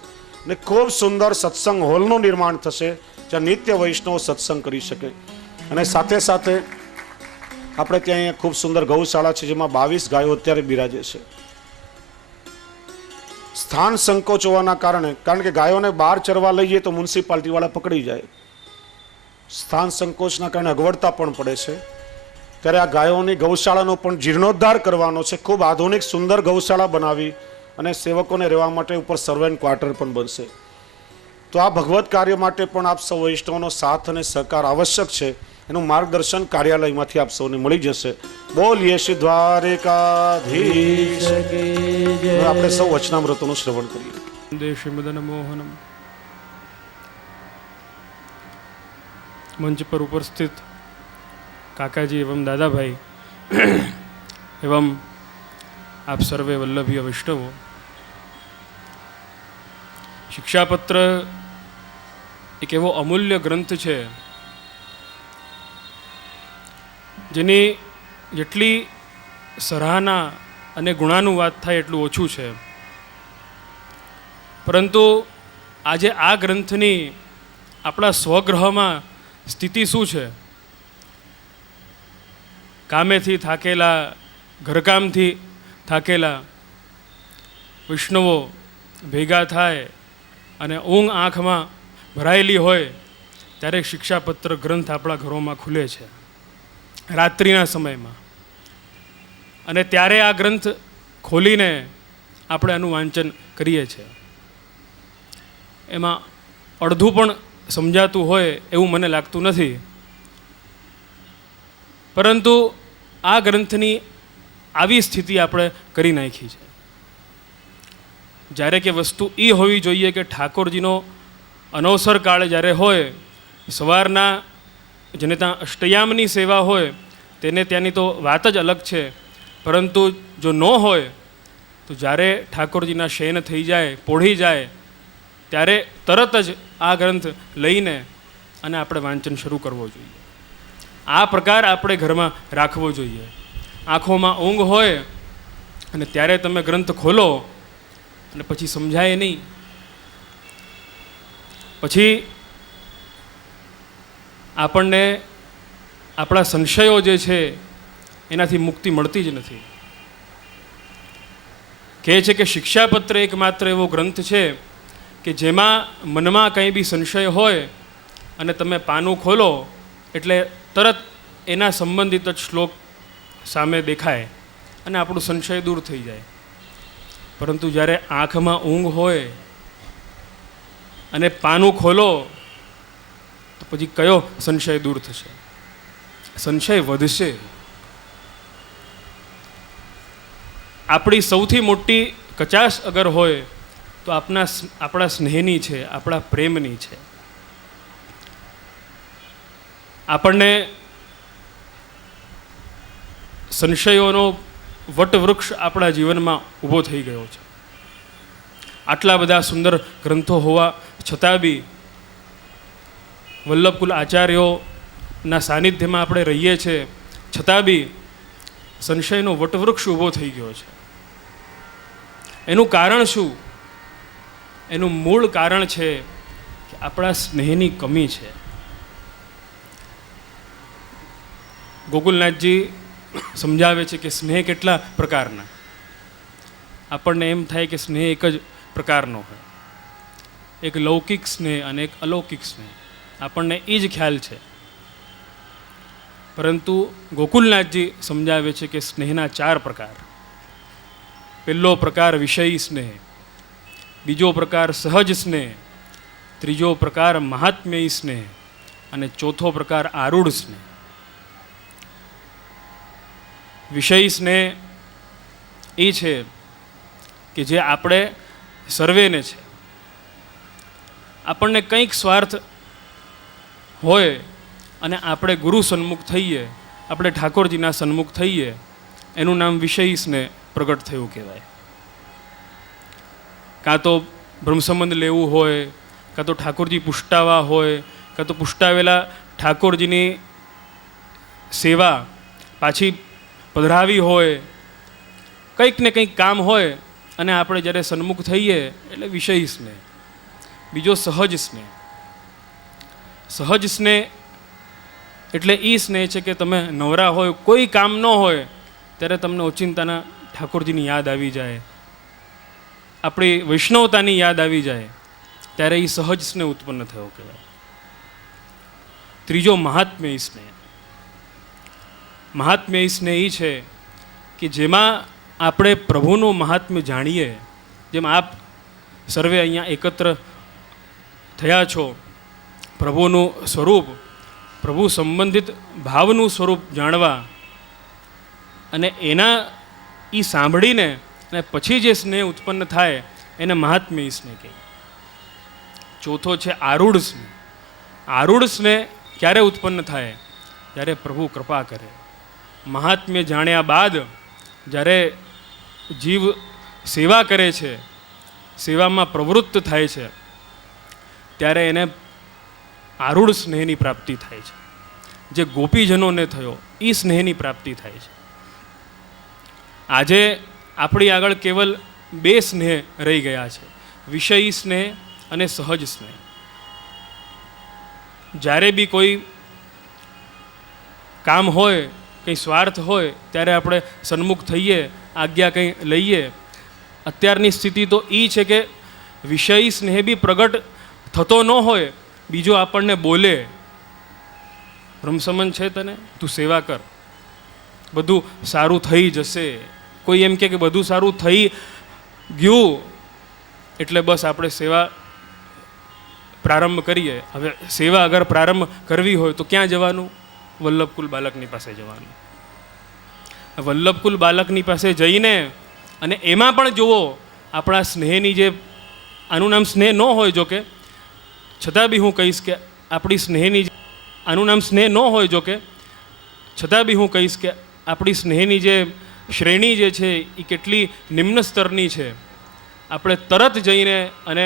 અને ખૂબ સુંદર સત્સંગ હોલનું નિર્માણ થશે જ્યાં નિત્ય વૈષ્ણવ સત્સંગ કરી શકે. અને સાથે સાથે આપણે ત્યાં અહીંયા ખૂબ સુંદર ગૌશાળા છે જેમાં 22 ગાયો અત્યારે બિરાજે છે. સ્થાન સંકોચ હોવાના કારણે, કારણ કે ગાયોને બહાર ચરવા લઈએ તો મ્યુનિસિપાલિટી વાળા પકડી જાય, સ્થાન સંકોચના કારણે અગવડતા પણ પડે છે. ત્યારે આ ગાયોની ગૌશાળાનો પણ જીર્ણોદ્ધાર કરવાનો છે. ખૂબ આધુનિક સુંદર ગૌશાળા બનાવી અને સેવકોને રહેવા માટે ઉપર સર્વેન્ટ ક્વાર્ટર પણ બનશે. તો આ ભગવત કાર્ય માટે પણ આપ સૌ વૈષ્ણવનો સાથ અને સહકાર આવશ્યક છે. એનું માર્ગદર્શન કાર્યાલયમાંથી આપ સૌને મળી જશે. બોલીએ શ્રી દ્વારિકાધીશ. આપણે સૌ વચનામૃતોનું શ્રવણ કરીએ. દેશી મદન મોહનમ. મંચ પર ઉપસ્થિત કાકાજી એवं દાદાભાઈ એवं આપ સર્વે વલ્લભીય વૈષ્ણવો, શિક્ષાપત્ર એક એવો અમૂલ્ય ગ્રંથ છે જેની જેટલી સરાહના અને ગુણાનુવાદ થાય એટલું ઓછું છે. પરંતુ આજે આ ગ્રંથની આપણા સ્વગ્રહમાં સ્થિતિ શું છે? કામેથી થાકેલા, ઘરકામથી થાકેલા વૈષ્ણવો ભેગા થાય અને ઊંઘ આંખમાં ભરાયેલી હોય ત્યારે શિક્ષાપત્ર ગ્રંથ આપણા ઘરોમાં ખુલે છે રાત્રિના સમયમાં. અને ત્યારે આ ગ્રંથ ખોલીને આપણે આનું વાંચન કરીએ છીએ. એમાં અડધું પણ સમજાતું હોય એવું મને લાગતું નથી, પરંતુ આ ગ્રંથની આવી સ્થિતિ આપણે કરી નાખી છે. જ્યારે કે વસ્તુ એ હોવી જોઈએ કે ઠાકોરજીનો અનવસર કાળ જ્યારે હોય, સવારના જેને ત્યાં અષ્ટયામની સેવા હોય તેને ત્યાંની તો વાત જ અલગ છે, પરંતુ જો ન હોય તો જ્યારે ઠાકોરજીના શયન થઈ જાય, પોઢી જાય, ત્યારે તરત જ આ ગ્રંથ લઈને અને આપણે વાંચન શરૂ કરવો જોઈએ. આ પ્રકાર આપણે ઘરમાં રાખવો જોઈએ. આંખોમાં ઊંઘ હોય અને ત્યારે તમે ગ્રંથ ખોલો અને પછી સમજાય નહીં, પછી આપણને આપણા સંશયો જે છે એનાથી મુક્તિ મળતી જ નથી. કહે છે કે શિક્ષાપત્ર એકમાત્ર એવો ગ્રંથ છે કે જેમાં મનમાં કંઈ બી સંશય હોય અને તમે પાનું ખોલો એટલે તરત એના સંબંધિત જ શ્લોક સામે દેખાય અને આપણું સંશય દૂર થઈ જાય. પરંતુ જ્યારે આંખમાં ઊંઘ હોય અને પાનું ખોલો તો પછી કયો સંશય દૂર થશે? સંશય વધશે. આપણી સૌથી મોટી કચાશ અગર હોય તો આપણા સ્નેહની છે, આપણા પ્રેમની છે. આપણને સંશયોનો વટવૃક્ષ આપણા જીવનમાં ઊભો થઈ ગયો છે. આટલા બધા સુંદર ગ્રંથો હોવા છતાં બી વલ્લભકુલ આચાર્યોના સાનિધ્યમાં આપણે રહીએ છીએ, છતાં બી સંશયનો વટવૃક્ષ ઊભો થઈ ગયો છે. એનું કારણ શું? એનું મૂળ કારણ છે કે આપણા સ્નેહની કમી છે. ગોકુલનાથજી સમજાવે છે કે સ્નેહ કેટલા પ્રકારના. આપણને એમ થાય કે સ્નેહ એક જ પ્રકારનો હોય, એક લૌકિક સ્નેહ અને એક અલૌકિક સ્નેહ. આપણને એ જ ખ્યાલ છે, પરંતુ ગોકુલનાથજી સમજાવે છે કે સ્નેહના 4 પ્રકાર. પહેલો પ્રકાર વિષયી સ્નેહ, બીજો પ્રકાર સહજ સ્નેહ, ત્રીજો પ્રકાર મહાત્મ્યયી સ્નેહ અને ચોથો પ્રકાર આરૂઢ સ્નેહ. વિષયી સ્નેહ એ છે કે જે આપણે સર્વેને છે. આપણને કંઈક સ્વાર્થ હોય અને આપણે ગુરુ સન્મુખ થઈએ, આપણે ઠાકોરજીના સન્મુખ થઈએ, એનું નામ વિષયી સ્નેહ પ્રગટ થયું કહેવાય. કાં તો બ્રહ્મસંબંધ લેવું હોય, કાં તો ઠાકોરજી પુષ્ટાવા હોય, કાં તો પુષ્ટાવેલા ઠાકોરજીની સેવા પાછી પધરાવી હોય, કંઈક ને કંઈક કામ હોય અને આપણે જ્યારે સન્મુખ થઈએ એટલે વિષયી સ્નેહ. બીજો સહજ સ્નેહ. સહજ સ્નેહ એટલે એ સ્નેહ છે કે તમે નવરા હોય, કોઈ કામ ન હોય ત્યારે તમને ઓચિંતાના ઠાકોરજીની યાદ આવી જાય, આપણી વૈષ્ણવતાની યાદ આવી જાય, ત્યારે એ સહજ સ્નેહ ઉત્પન્ન થયો કહેવાય. ત્રીજો મહાત્મ્યયી સ્નેહ. મહાત્મ્યયી સ્નેહ એ છે કે જેમાં આપણે પ્રભુનું મહાત્મ્ય જાણીએ. જેમ આપ સર્વે અહીંયા એકત્ર થયા છો, પ્રભુનું સ્વરૂપ, પ્રભુ સંબંધિત ભાવનું સ્વરૂપ જાણવા, અને એના એ સાંભળીને અને પછી જે સ્નેહ ઉત્પન્ન થાય એને મહાત્મ્યયી સ્નેહ કહે. ચોથો છે આરૂઢ સ્નેહ. આરૂઢ સ્નેહ ક્યારે ઉત્પન્ન થાય? જ્યારે પ્રભુ કૃપા કરે. મહાત્મ્ય જાણ્યા બાદ જ્યારે જીવ સેવા કરે છે, સેવામાં પ્રવૃત્ત થાય છે, ત્યારે એને આરૂઢ સ્નેહની પ્રાપ્તિ થાય છે. જે ગોપીજનોને થયો એ સ્નેહની પ્રાપ્તિ થાય છે. આજે આપણી આગળ કેવલ 2 સ્નેહ રહી ગયા છે, વિષયી સ્નેહ અને સહજ સ્નેહ. જ્યારે બી કોઈ કામ હોય, કંઈ સ્વાર્થ હોય, ત્યારે આપણે સન્મુખ થઈએ, આજ્ઞા કંઈ લઈએ. અત્યારની સ્થિતિ તો એ છે કે વિષયી સ્નેહ બી પ્રગટ થતો ન હોય, બીજો આપણને બોલે, બ્રહ્મસમન છે તને, તું સેવા કર, બધું સારું થઈ જશે. કોઈ એમ કે બધું સારું થઈ ગયું એટલે બસ આપણે સેવા પ્રારંભ કરીએ. હવે સેવા અગર પ્રારંભ કરવી હોય તો ક્યાં જવાનું? વલ્લભકુલ બાલકની પાસે જવાનું. વલ્લભકુલ બાલકની પાસે જઈને અને એમાં પણ જુઓ આપણા સ્નેહની જે, આનું નામ સ્નેહ ન હોય જો કે, છતાં બી હું કહીશ કે આપણી સ્નેહની, આનું નામ સ્નેહ ન હોય જો કે, છતાં બી હું કહીશ કે આપણી સ્નેહની જે શ્રેણી જે છે એ કેટલી નિમ્ન સ્તરની છે. આપણે તરત જઈને અને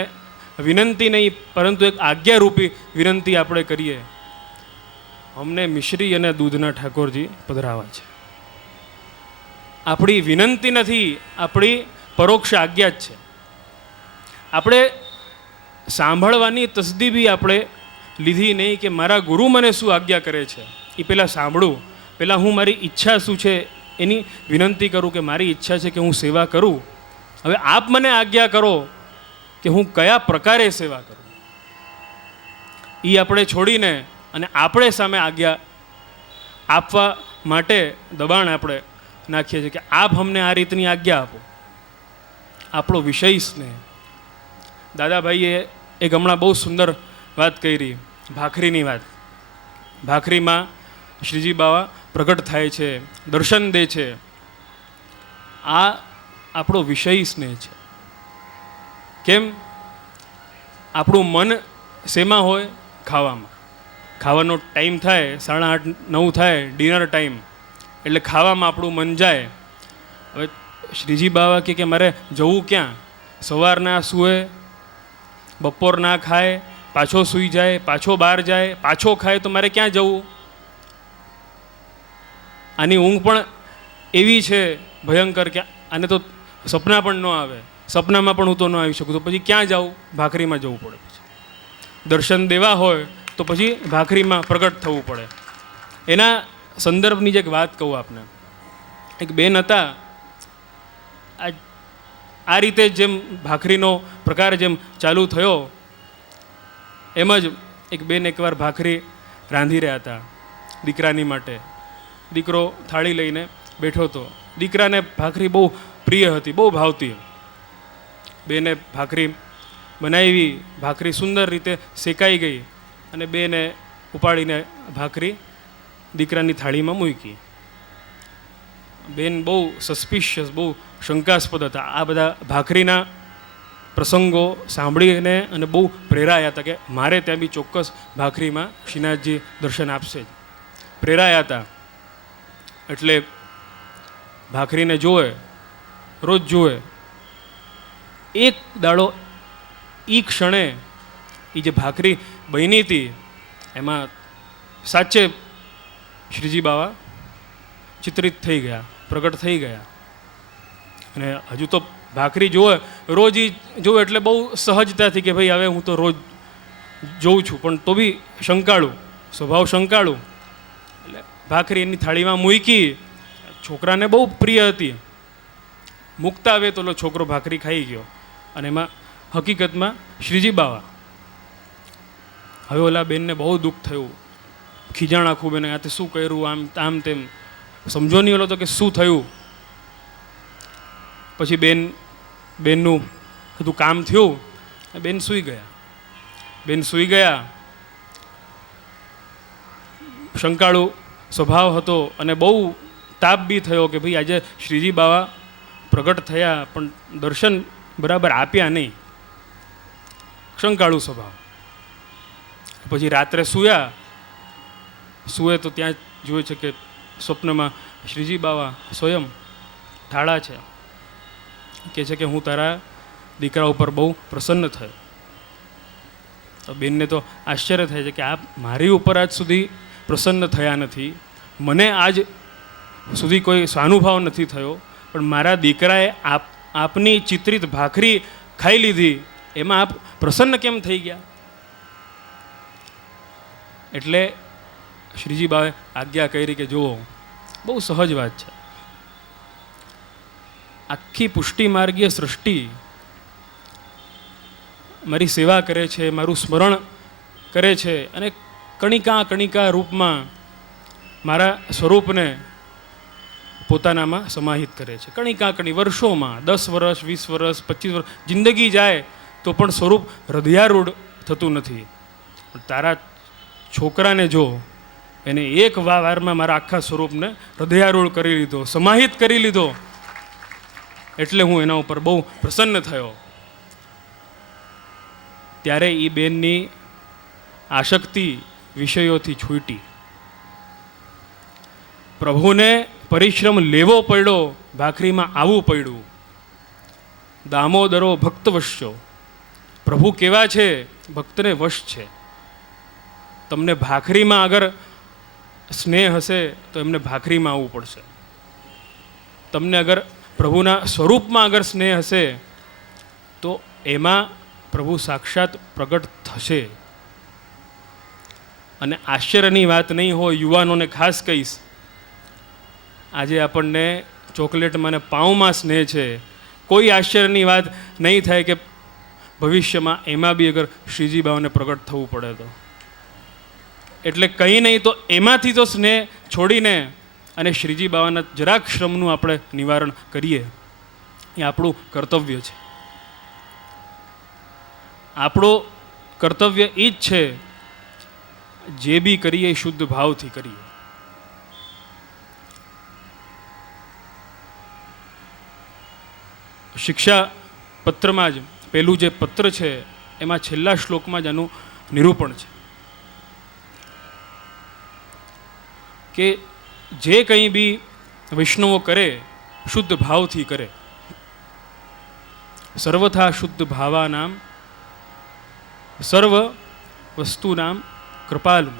વિનંતી નહીં પરંતુ એક આજ્ઞારૂપી વિનંતી આપણે કરીએ, અમને મિશ્રી અને દૂધના ઠાકોરજી પધરાવા છે. આપણી વિનંતી નથી, આપણી પરોક્ષ આજ્ઞા જ છે. આપણે સાંભળવાની તસદી બી આપણે લીધી નહીં કે મારા ગુરુ મને શું આજ્ઞા કરે છે, એ પહેલાં સાંભળું, પહેલાં હું મારી ઈચ્છા શું છે એની વિનંતી કરું કે મારી ઈચ્છા છે કે હું સેવા કરું. હવે આપ મને આજ્ઞા કરો કે હું કયા પ્રકારે સેવા કરું. એ આપણે છોડીને અને આપણે સામે આજ્ઞા આપવા માટે દબાણ આપણે નાખીએ છીએ કે આપ અમને આ રીતની આજ્ઞા આપો. આપણો વિષય સ્નેહ. દાદાભાઈએ એક હમણાં બહુ સુંદર વાત કરી, ભાખરીની વાત. ભાખરીમાં શ્રીજી બાવા પ્રગટ થાય છે, દર્શન દે છે. આ આપણો વિષય સ્નેહ છે. કેમ? આપણું મન શેમાં હોય? ખાવામાં. ખાવાનો ટાઈમ થાય, 8:30 9 થાય, ડિનર ટાઈમ, એટલે ખાવામાં આપણું મન જાય. હવે શ્રીજી બાવા કે મારે જવું ક્યાં? સવારના સૂએ, બપોર ના ખાય, પાછો સૂઈ જાય, પાછો બહાર જાય, પાછો ખાય, તો મારે ક્યાં જવું? આની ઊંઘ પણ એવી છે ભયંકર કે આને તો સપના પણ ન આવે, સપનામાં પણ હું તો ન આવી શકું. તો પછી ક્યાં જાઉં? ભાખરીમાં જવું પડે. પછી દર્શન દેવા હોય તો પછી ભાખરીમાં પ્રગટ થવું પડે. એના સંદર્ભની જે એક વાત કહું આપને. એક બેન હતા, આ રીતે જેમ ભાખરીનો પ્રકાર જેમ ચાલુ થયો એમ જ એક બેન એકવાર ભાખરી રાંધી રહ્યા હતા દીકરાની માટે. દીકરો થાળી લઈને બેઠો હતો. દીકરાને ભાખરી બહુ પ્રિય હતી, બહુ ભાવતી. બેને ભાખરી બનાવી, ભાખરી સુંદર રીતે શેકાઈ ગઈ અને બેને ઉપાડીને ભાખરી દીકરાની થાળીમાં મૂકી. બેન બહુ સસ્પિશિયસ, બહુ શંકાસ્પદ હતા. આ બધા ભાખરીના પ્રસંગો સાંભળીને અને બહુ પ્રેરાયા હતા કે મારે ત્યાં બી ચોક્કસ ભાખરીમાં શ્રીનાથજી દર્શન આપશે જ. પ્રેરાયા હતા. એટલે ભાખરીને જોવે, રોજ જોવે. એક દાડો એ ક્ષણે એ જે ભાખરી બની હતી એમાં સાચે શ્રીજી બાવા ચિત્રિત થઈ ગયા, પ્રગટ થઈ ગયા. અને હજુ તો ભાખરી જોવે, રોજ એ જોવે એટલે બહુ સહજતાથી કે ભાઈ હવે હું તો રોજ જોઉં છું, પણ તો બી શંકાળું, સ્વભાવ શંકાળું. એટલે ભાખરી એની થાળીમાં મૂકી. છોકરાને બહુ પ્રિય હતી. મૂકતા આવે તો છોકરો ભાખરી ખાઈ ગયો. અને એમાં હકીકતમાં શ્રીજી બાવા. હવે ઓલા બેનને બહુ દુઃખ થયું, ખીજાણા ખૂબ. એને આ શું કર્યું, આમ તેમ સમજો નહીં ઓલો તો કે શું થયું. પછી બેનનું બધું કામ થયું, બેન સૂઈ ગયા. બેન સૂઈ ગયા. શંકાળુ સ્વભાવ હતો અને બહુ તાપ બી થયો કે ભાઈ આજે શ્રીજી બાવા પ્રગટ થયા પણ દર્શન બરાબર આપ્યા નહીં. શંકાળુ સ્વભાવ. પછી રાત્રે સૂએ તો ત્યાં જુએ છે કે સ્વપ્નમાં શ્રીજી બાવા સ્વયં ઠાળા છે. કહે છે કે હું તારા દીકરા ઉપર બહુ પ્રસન્ન થયો. તો બેનને તો આશ્ચર્ય થાય છે કે આપ મારી ઉપર આજ સુધી પ્રસન્ન થયા નથી, મને આજ સુધી કોઈ સ્વાનુભાવ નથી થયો, પણ મારા દીકરાએ આપની ચિત્રિત ભાખરી ખાઈ લીધી એમાં આપ પ્રસન્ન કેમ થઈ ગયા? એટલે શ્રીજી બાએ આજ્ઞા કરી કે જુઓ, બહુ સહજ વાત છે. આખી પુષ્ટિ માર્ગીય સૃષ્ટિ મારી સેવા કરે છે, મારું સ્મરણ કરે છે અને કણિકા કણિકા રૂપમાં મારા સ્વરૂપને પોતાનામાં સમાહિત કરે છે. કણિકા કણી વર્ષોમાં 10 વર્ષ, 20 વર્ષ, 25 વર્ષ જિંદગી જાય તો પણ સ્વરૂપ હૃદયારૂઢ થતું નથી. તારા છોકરાને જો એને એક વારમાં મારા આખા સ્વરૂપને હૃદયારૂઢ કરી લીધો, સમાહિત કરી લીધો, એટલે હું એના ઉપર બહુ પ્રસન્ન થયો. ત્યારે એ બેનની આસક્તિ વિષયોથી છૂટી. પ્રભુને પરિશ્રમ લેવો પડ્યો, ભાખરીમાં આવવું પડ્યું. દામોદરો ભક્ત વશ્યો. પ્રભુ કેવા છે? ભક્તને વશ છે. તમને ભાખરીમાં અગર સ્નેહ હશે તો એમને ભાખરીમાં આવવું પડશે. તમને અગર પ્રભુના સ્વરૂપમાં અગર સ્નેહ હશે તો એમાં પ્રભુ સાક્ષાત પ્રગટ થશે. અને આશ્ચર્યની વાત નહીં હોય, યુવાનોને ખાસ કહીશ, આજે આપણને ચોકલેટમાં ને પાઉંમાં સ્નેહ છે. કોઈ આશ્ચર્યની વાત નહીં થાય કે ભવિષ્યમાં એમાં બી અગર શ્રીજી બાવાને પ્રગટ થવું પડે તો. એટલે કંઈ નહીં તો એમાંથી તો સ્નેહ છોડીને અને શ્રીજી બાવાના જરાક શ્રમનું આપણે નિવારણ કરીએ, એ આપણું કર્તવ્ય છે. આપણું કર્તવ્ય એ જ છે, જે બી કરીએ શુદ્ધ ભાવથી કરીએ. શિક્ષા પત્રમાં જ પહેલું જે પત્ર છે એમાં છેલ્લા શ્લોકમાં જ આનું નિરૂપણ છે કે જે કંઈ બી વૈષ્ણવો કરે શુદ્ધ ભાવથી કરે. સર્વથા શુદ્ધ ભાવાનામ સર્વ વસ્તુનામ કૃપાલુ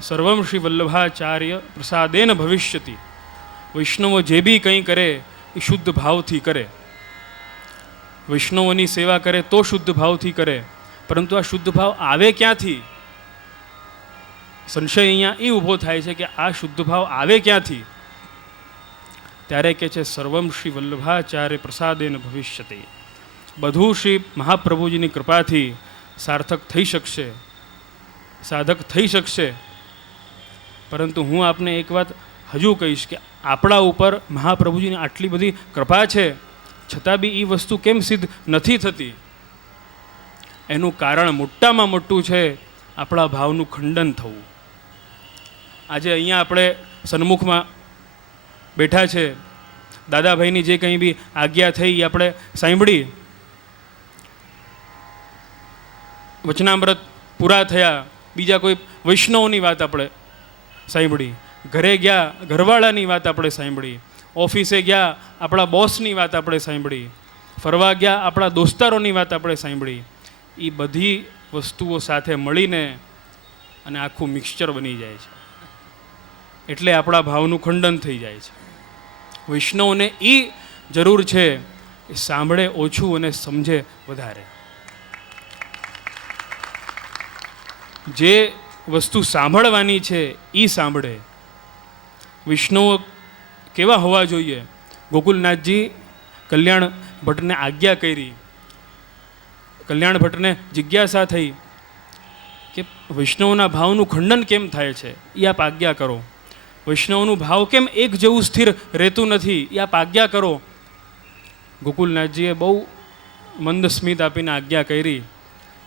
સર્વમ શ્રી વલ્લભાચાર્ય પ્રસાદેન ભવિષ્યતિ. વૈષ્ણવો જે બી કંઈ કરે એ શુદ્ધ ભાવથી કરે. વૈષ્ણવોની સેવા કરે તો શુદ્ધ ભાવથી કરે. પરંતુ આ શુદ્ધ ભાવ આવે ક્યાંથી? સંશય અહીંયા એ ઊભો થાય છે કે આ શુદ્ધ ભાવ આવે ક્યાંથી? ત્યારે કે છે સર્વમ શ્રી વલ્લભાચાર્ય પ્રસાદેન ભવિષ્યતિ. બધું શ્રી મહાપ્રભુજીની કૃપાથી સાર્થક થઈ શકશે, સાધક થઈ શકશે. પરંતુ હું આપને એક વાત હજુ કહીશ કે આપણા ઉપર મહાપ્રભુજીની આટલી બધી કૃપા છે, છતાં બી એ વસ્તુ કેમ સિદ્ધ નથી થતી? એનું કારણ મોટામાં મોટું છે આપણા ભાવનું ખંડન થવું. આજે અહીંયા આપણે સન્મુખમાં બેઠા છે, દાદાભાઈની જે કંઈ બી આજ્ઞા થઈ એ આપણે સાંભળી, વચનામૃત પૂરા થયા, બીજા કોઈ વૈષ્ણવની વાત આપણે સાંભળી, ઘરે ગયા ઘરવાળાની વાત આપણે સાંભળી, ઓફિસે ગયા આપણા બોસની વાત આપણે સાંભળી, ફરવા ગયા આપણા દોસ્તારોની વાત આપણે સાંભળી. એ બધી વસ્તુઓ સાથે મળીને અને આખું મિક્સચર બની જાય છે. એટલે આપણા ભાવનું ખંડન થઈ જાય છે. વૈષ્ણવને એ જરૂર છે એ સાંભળે ઓછું અને સમજે વધારે. જે વસ્તુ સાંભળવાની છે એ સાંભળે. વૈષ્ણવ કેવા હોવા જોઈએ? ગોકુલનાથજી કલ્યાણ ભટ્ટને આજ્ઞા કરી. કલ્યાણ ભટ્ટને જિજ્ઞાસા થઈ કે વૈષ્ણવના ભાવનું ખંડન કેમ થાય છે, એ આપ આજ્ઞા કરો. વૈષ્ણવનું ભાવ કેમ એક જેવું સ્થિર રહેતું નથી, એ આપ આજ્ઞા કરો. ગોકુલનાથજીએ બહુ મંદ સ્મિત આપીને આજ્ઞા કરી.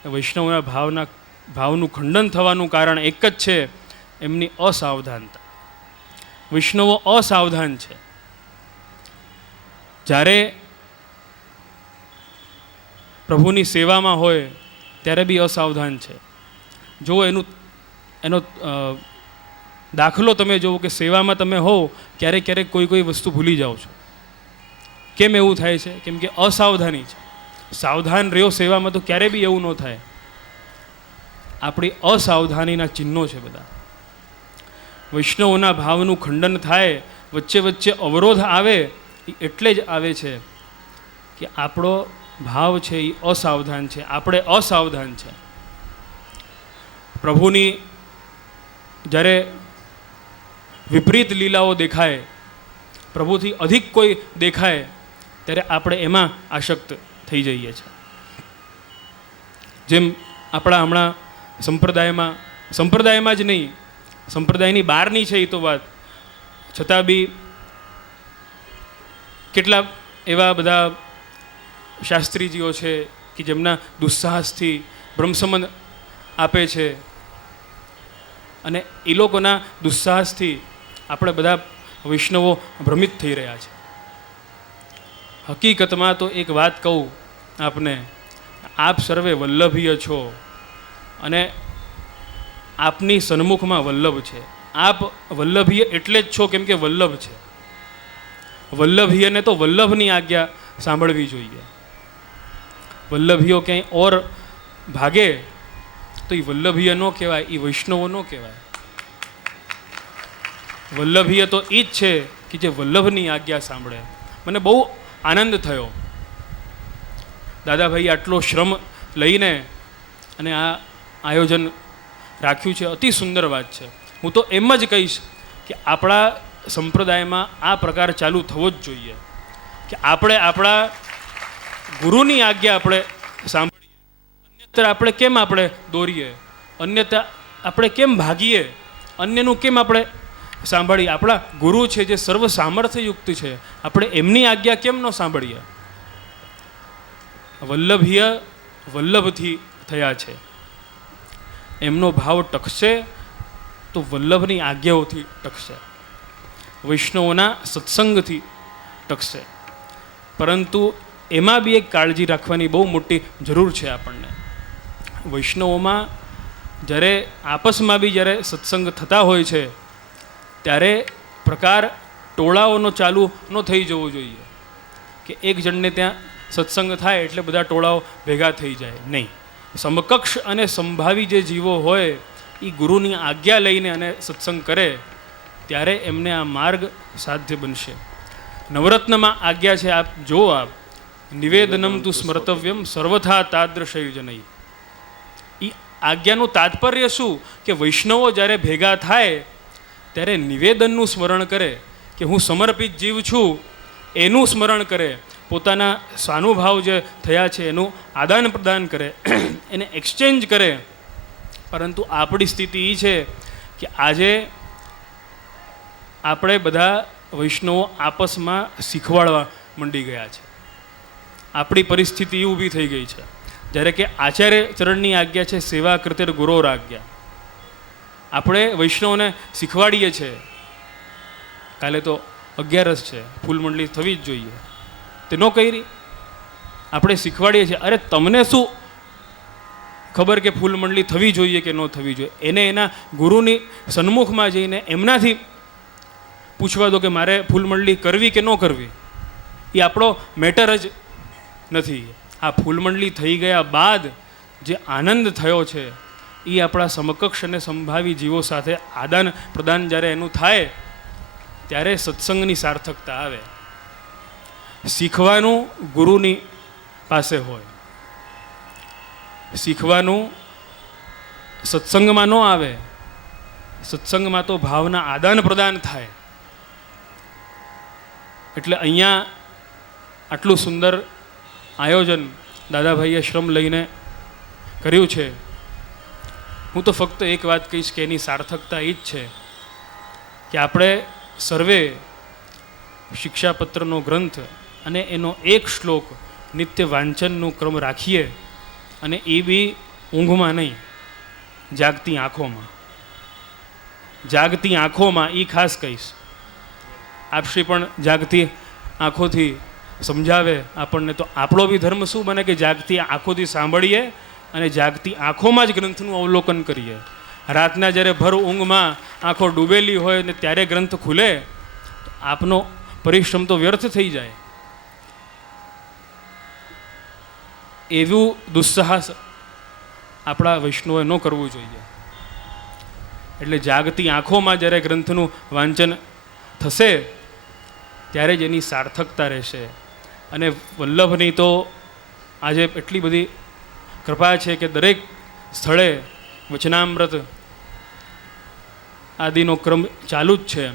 વૈષ્ણવના ભાવનું ખંડન થવાનું કારણ એક જ છે, એમની અસાવધાનતા. વૈષ્ણવો અસાવધાન છે. જ્યારે પ્રભુની સેવામાં હોય ત્યારે બી અસાવધાન છે. જો એનો દાખલો તમે જુઓ કે સેવામાં તમે હો ક્યારેક ક્યારેક કોઈ વસ્તુ ભૂલી જાઓ છો. કેમ એવું થાય છે? કેમ કે અસાવધાની છે. સાવધાન રહ્યો સેવામાં તો ક્યારે બી એવું ન થાય. આપણી અસાવધાનીના ચિહ્નો છે બધા. વૈષ્ણવોના ભાવનું ખંડન થાય, વચ્ચે વચ્ચે અવરોધ આવે, એટલે જ આવે છે કે આપણો ભાવ છે એ અસાવધાન છે, આપણે અસાવધાન છે. પ્રભુની જ્યારે વિપરીત લીલાઓ દેખાય, પ્રભુથી અધિક કોઈ દેખાય, ત્યારે આપણે એમાં આસક્ત થઈ જઈએ છીએ. જેમ આપણા હમણાં સંપ્રદાયમાં જ નહીં, સંપ્રદાયની બહારની છે એ તો વાત, છતાં બી કેટલા એવા બધા શાસ્ત્રીજીઓ છે કે જેમના દુસ્સાહસથી બ્રહ્મસંબંધ આપે છે, અને એ લોકોના દુસ્સાહસથી આપણે બધા વૈષ્ણવો ભ્રમિત થઈ રહ્યા છે. હકીકતમાં તો એક વાત કહું આપને, આપ સર્વે વલ્લભીય છો અને આપની સન્મુખમાં વલ્લભ છે. આપ વલ્લભીય એટલે જ છો કેમ કે વલ્લભ છે. વલ્લભીયને તો વલ્લભની આજ્ઞા સાંભળવી જોઈએ. વલ્લભીઓ ક્યાંય ઓર ભાગે તો એ વલ્લભીય ન કહેવાય, એ વૈષ્ણવો ન કહેવાય. વલ્લભીય તો એ જ છે કે જે વલ્લભની આજ્ઞા સાંભળે. મને બહુ આનંદ થયો, દાદાભાઈ આટલો શ્રમ લઈને અને આ આયોજન રાખ્યું છે, અતિ સુંદર વાત છે. હું તો એમ જ કહીશ કે આપણા સંપ્રદાયમાં આ પ્રકાર ચાલુ થવો જ જોઈએ કે આપણે આપણા ગુરુની આજ્ઞા આપણે સાંભળીએ. અન્યત્ર આપણે કેમ આપણે દોરીએ, અન્યત્ર આપણે કેમ ભાગીએ, અન્યનું કેમ આપણે સાંભળીએ. આપણા ગુરુ છે જે સર્વ સામર્થ્યયુક્ત છે, આપણે એમની આજ્ઞા કેમ ન સાંભળીએ. વલ્લભીય વલ્લભથી થયા છે, એમનો ભાવ ટકશે તો વલ્લભની આજ્ઞાઓથી ટકશે, વૈષ્ણવોના સત્સંગથી ટકશે. પરંતુ એમાં બી એક કાળજી રાખવાની બહુ મોટી જરૂર છે આપણને. વૈષ્ણવોમાં જ્યારે આપસમાં બી જ્યારે સત્સંગ થતા હોય છે ત્યારે પ્રકાર ટોળાઓનો ચાલુ ન થઈ જવો જોઈએ કે એક જણને ત્યાં સત્સંગ થાય એટલે બધા ટોળાઓ ભેગા થઈ જાય. નહીં, સમકક્ષ અને સંભાવી જે જીવો હોય એ ગુરુની આજ્ઞા લઈને અને સત્સંગ કરે ત્યારે એમને આ માર્ગ સાધ્ય બનશે. નવરત્નમાં આજ્ઞા છે, આપ જુઓ, આપ નિવેદનમ તું સ્મર્તવ્યમ સર્વથા તાદ્રશયુજનૈ. એ આજ્ઞાનું તાત્પર્ય શું કે વૈષ્ણવો જ્યારે ભેગા થાય ત્યારે નિવેદનનું સ્મરણ કરે કે હું સમર્પિત જીવ છું, એનું સ્મરણ કરે, પોતાના સ્વાનુભાવ જે થયા છે એનું આદાન પ્રદાન કરે, એને એક્સચેન્જ કરે. પરંતુ આપણી સ્થિતિ એ છે કે આજે આપણે બધા વૈષ્ણવો આપસમાં શીખવાડવા મંડી ગયા છે. આપણી પરિસ્થિતિ એ ઊભી થઈ ગઈ છે જ્યારે કે આચાર્ય ચરણની આજ્ઞા છે સેવા કૃતે ગુરોર આજ્ઞા. આપણે વૈષ્ણવને શીખવાડીએ છીએ. કાલે તો 11 છે, ફૂલ મંડળી થવી જ જોઈએ, તે ન કરી. આપણે શીખવાડીએ છીએ, અરે તમને શું ખબર કે ફૂલ મંડળી થવી જોઈએ કે ન થવી જોઈએ. એને એના ગુરુની સન્મુખમાં જઈને એમનાથી પૂછવા દો કે મારે ફૂલ મંડળી કરવી કે ન કરવી. એ આપણો મેટર જ નથી. આ ફૂલ મંડળી થઈ ગયા બાદ જે આનંદ થયો છે એ આપણા સમકક્ષ અને સંભાવી જીવો સાથે આદાન પ્રદાન જ્યારે એનું થાય ત્યારે સત્સંગની સાર્થકતા આવે. શીખવાનું ગુરુની પાસે હોય, શીખવાનું સત્સંગમાં ન આવે. સત્સંગમાં તો ભાવના આદાન પ્રદાન થાય. એટલે અહીંયા આટલું સુંદર આયોજન દાદાભાઈએ શ્રમ લઈને કર્યું છે. હું તો ફક્ત એક વાત કહીશ કે એની સાર્થકતા એ જ છે કે આપણે સર્વે શિક્ષાપત્રનો ગ્રંથ અને એનો એક શ્લોક નિત્ય વાંચનનું ક્રમ રાખીએ, અને એ બી ઊંઘમાં નહીં, જાગતી આંખોમાં. જાગતી આંખોમાં એ ખાસ કહીશ. આપશ્રી પણ જાગતી આંખોથી સમજાવે આપણને, તો આપણો બી ધર્મ શું બને કે જાગતી આંખોથી સાંભળીએ અને જાગતી આંખોમાં જ ગ્રંથનું અવલોકન કરીએ. રાતના જ્યારે ભર ઊંઘમાં આંખો ડૂબેલી હોય ને ત્યારે ગ્રંથ ખુલે તો આપનો પરિશ્રમ તો વ્યર્થ થઈ જાય. એવું દુસ્સાહસ આપણા વૈષ્ણવોએ ન કરવું જોઈએ. એટલે જાગતી આંખોમાં જ્યારે ગ્રંથનું વાંચન થશે ત્યારે જ એની સાર્થકતા રહેશે. અને વલ્લભની તો આજે એટલી બધી કૃપા છે કે દરેક સ્થળે વચનામૃત આદિનો ક્રમ ચાલુ જ છે.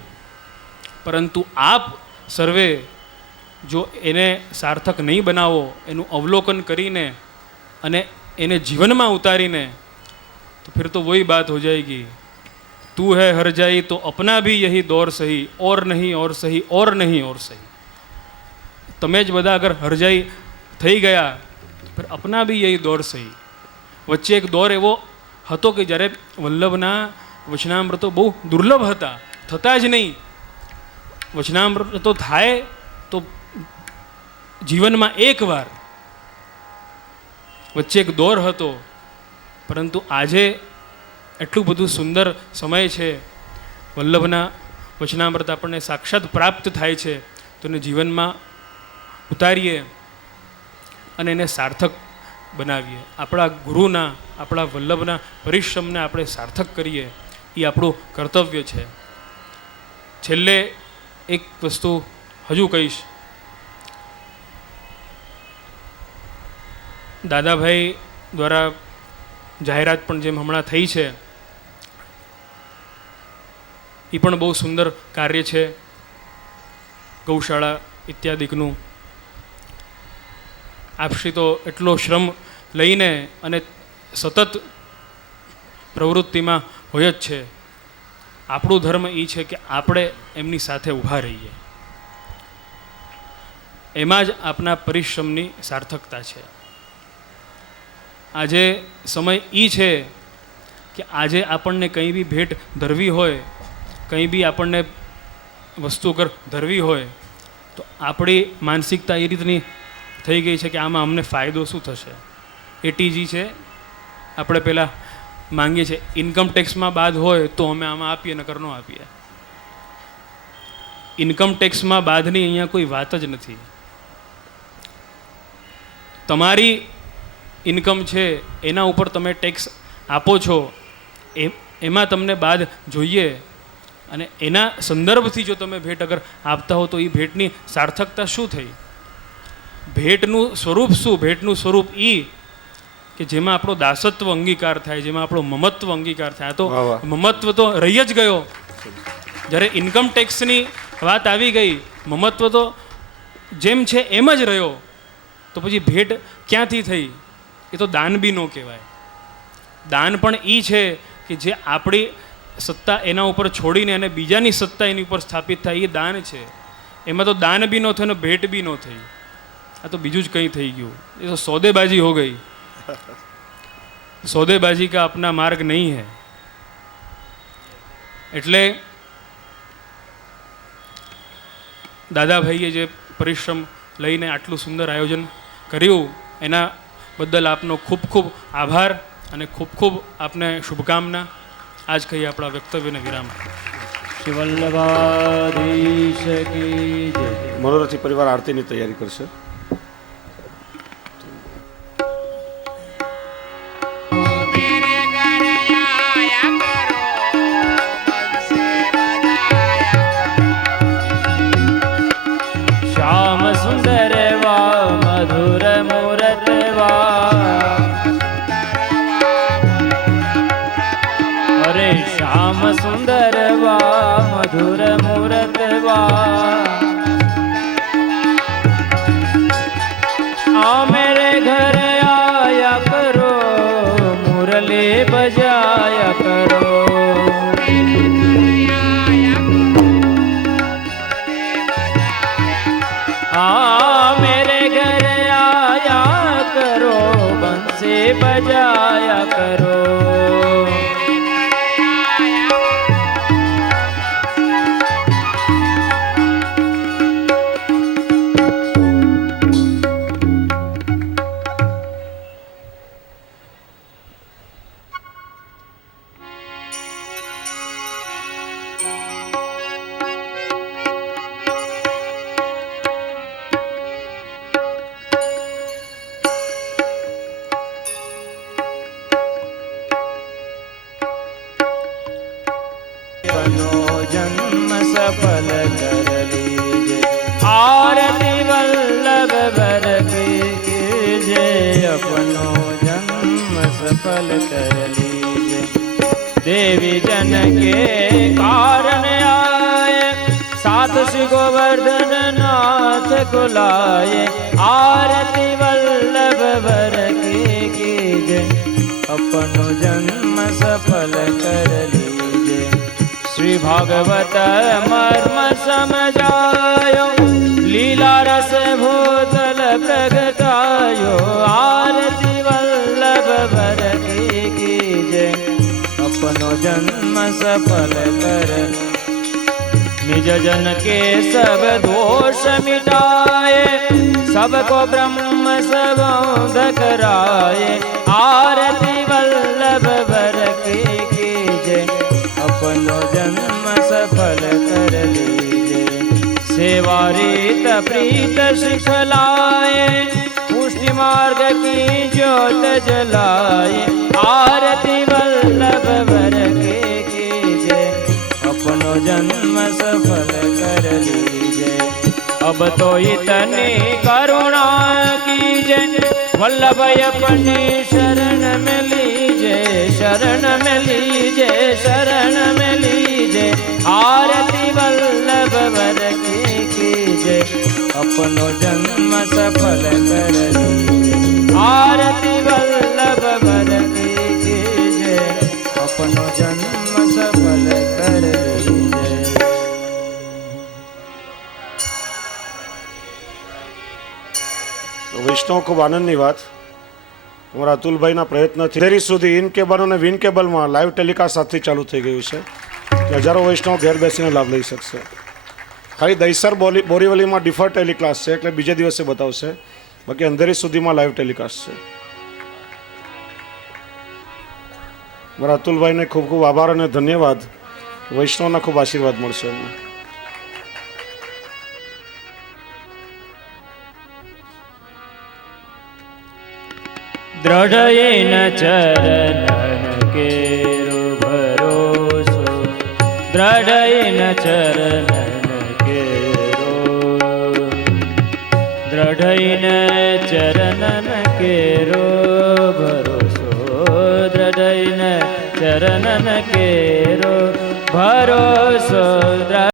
પરંતુ આપ સર્વે જો એને સાર્થક નહીં બનાવો, એનું અવલોકન કરીને અને એને જીવનમાં ઉતારીને, તો फिर तो वही बात हो जाएगी, तू है हर जाई तो अपना भी यही दौर सही, और नहीं और सही, और નહીં और સહી. તમે જ બધા અગર હરજાઈ થઈ ગયા તો ફિર અપના બી યહી દોર સહી. વચ્ચે એક દોર એવો હતો કે જ્યારે વલ્લભના વચનામૃતો બહુ દુર્લભ હતા, થતા જ નહીં. વચનામૃતો થાય તો જીવનમાં એકવાર. વચ્ચે એક દોર હતો. પરંતુ આજે એટલું બધું સુંદર સમય છે, વલ્લભના વચનામૃત આપણને સાક્ષાત પ્રાપ્ત થાય છે, તો એને જીવનમાં ઉતારીએ અને એને સાર્થક બનાવીએ. આપણા ગુરુના, આપણા વલ્લભના પરિશ્રમને આપણે સાર્થક કરીએ, એ આપણું કર્તવ્ય છે. છેલ્લે એક વસ્તુ હજુ કહીશ. દાદાભાઈ દ્વારા જાહેરાત પણ જેમ હમણાં થઈ છે, એ પણ બહુ સુંદર કાર્ય છે, ગૌશાળા ઇત્યાદિકનું. આપશ્રી તો એટલો શ્રમ લઈને અને સતત પ્રવૃત્તિમાં હોય જ છે. આપણું ધર્મ એ છે કે આપણે એમની સાથે ઊભા રહીએ. એમાં જ આપના પરિશ્રમની સાર્થકતા છે. આજે સમય એ છે કે આજે આપણને કંઈ બી ભેટ ધરવી હોય, કંઈ બી આપણને વસ્તુ અગર ધરવી હોય, તો આપણી માનસિકતા એ રીતની થઈ ગઈ છે કે આમાં અમને ફાયદો શું થશે. એટીજી છે, આપણે પહેલાં માંગીએ છીએ ઇન્કમ ટેક્સમાં બાદ હોય તો અમે આમાં આપીએ, નકર ન આપીએ. ઇન્કમ ટેક્સમાં બાદની અહીંયા કોઈ વાત જ નથી. તમારી ઇન્કમ છે એના ઉપર તમે ટેક્સ આપો છો, એમાં તમને બાદ જોઈએ, અને એના સંદર્ભથી જો તમે ભેટ અગર આપતા હો તો એ ભેટની સાર્થકતા શું થઈ? ભેટનું સ્વરૂપ શું? ભેટનું સ્વરૂપ એ કે જેમાં આપણો દાસત્વ અંગીકાર થાય, જેમાં આપણો મમત્વ અંગીકાર થાય. તો મમત્વ તો રહી જ ગયો. જ્યારે ઇન્કમ ટેક્સની વાત આવી ગઈ, મમત્વ તો જેમ છે એમ જ રહ્યો. તો પછી ભેટ ક્યાંથી થઈ? એ તો દાન બી ન કહેવાય. દાન પણ એ છે કે જે આપણી સત્તા એના ઉપર છોડીને અને બીજાની સત્તા એની ઉપર સ્થાપિત થાય, એ દાન છે. એમાં તો દાન બી ન થયું ને ભેટ બી ન થઈ. આ તો બીજું જ કંઈ થઈ ગયું. એ તો सौदेबाजी हो गई. सौदेबाजी का अपना मार्ग नहीं है. એટલે દાદાભાઈએ જે પરિશ્રમ લઈને આટલું સુંદર આયોજન કર્યું, એના બદલ આપનો ખૂબ ખૂબ આભાર અને ખૂબ ખૂબ આપને શુભકામના. આજ કહીએ આપણા વક્તવ્યને વિરામ. શ્રી વલ્લભાધીશ કી જય. મનોરથી પરિવાર આરતીની તૈયારી કરશે. શ્યામ સુંદર વા મધુર મૂરત વા, અરે શ્યામ સુંદર વા મધુર મૂરત વા, આ મેરે ઘર આયા કરો, મુરલી બજાયા કરો. आ मेरे घर आया करो, बंसी बजाया करो. अपनो जन्म सफल कर लीजे। देवी जन के कारण आए, साथ श्री गोवर्धन नाथ को लाए। आरती वल्लभ वर की कीजे, अपनो जन्म सफल कर लीजे। श्री भागवत मर्म समझायो, लीला रस भूतल प्रगटायो। आरती वल्लभ वर की कीजे, अपनो जन्म सफल कर। निज जन के सब दोष मिटाए, सबको ब्रह्म सबोध कराए। आरती वल्लभ वर की कीजे, अपनो जन्म सफल कर लीजे। सेवा रीत प्रीत सिखलाए, पुष्टि मार्ग की ज्योत जलाए। आरती वल्लभ वर की कीजे, अपनो जन्म सफल कर लीजे। अब तो इतनी करुणा कीजे, वल्लभ अपनी शरण में लीजे। शरण में लीजे, शरण में लीजे। आरती वल्लभ वर की कीजे, अपनो जन्म सफल कर लीजे। आरती वल्लभ वर की कीजे, अपनो जन्म सफल कर लीजे। વૈષ્ણવ ખૂબ આનંદની વાત, અમારા અતુલભાઈના પ્રયત્નથી અંધેરી સુધી ઇન કેબલ અને વિન કેબલમાં લાઈવ ટેલિકાસ્ટ સાથે ચાલુ થઈ ગયું છે કે હજારો વૈષ્ણવ ઘેર બેસીને લાભ લઈ શકશે. ખાલી દહીસર બોરીવલીમાં ડિફર ટેલિકાસ્ટ છે એટલે બીજે દિવસે બતાવશે, બાકી અંધેરી સુધીમાં લાઈવ ટેલિકાસ્ટ છે. મારા અતુલભાઈને ખૂબ ખૂબ આભાર અને ધન્યવાદ. વૈષ્ણવના ખૂબ આશીર્વાદ મળશે અમને. दृढ़येन चरणन केरो भरोसो, दृढ़येन चरणन केरो, दृढ़येन चरणन केरो भरोसो, दृढ़येन चरणन केरो भरोसो।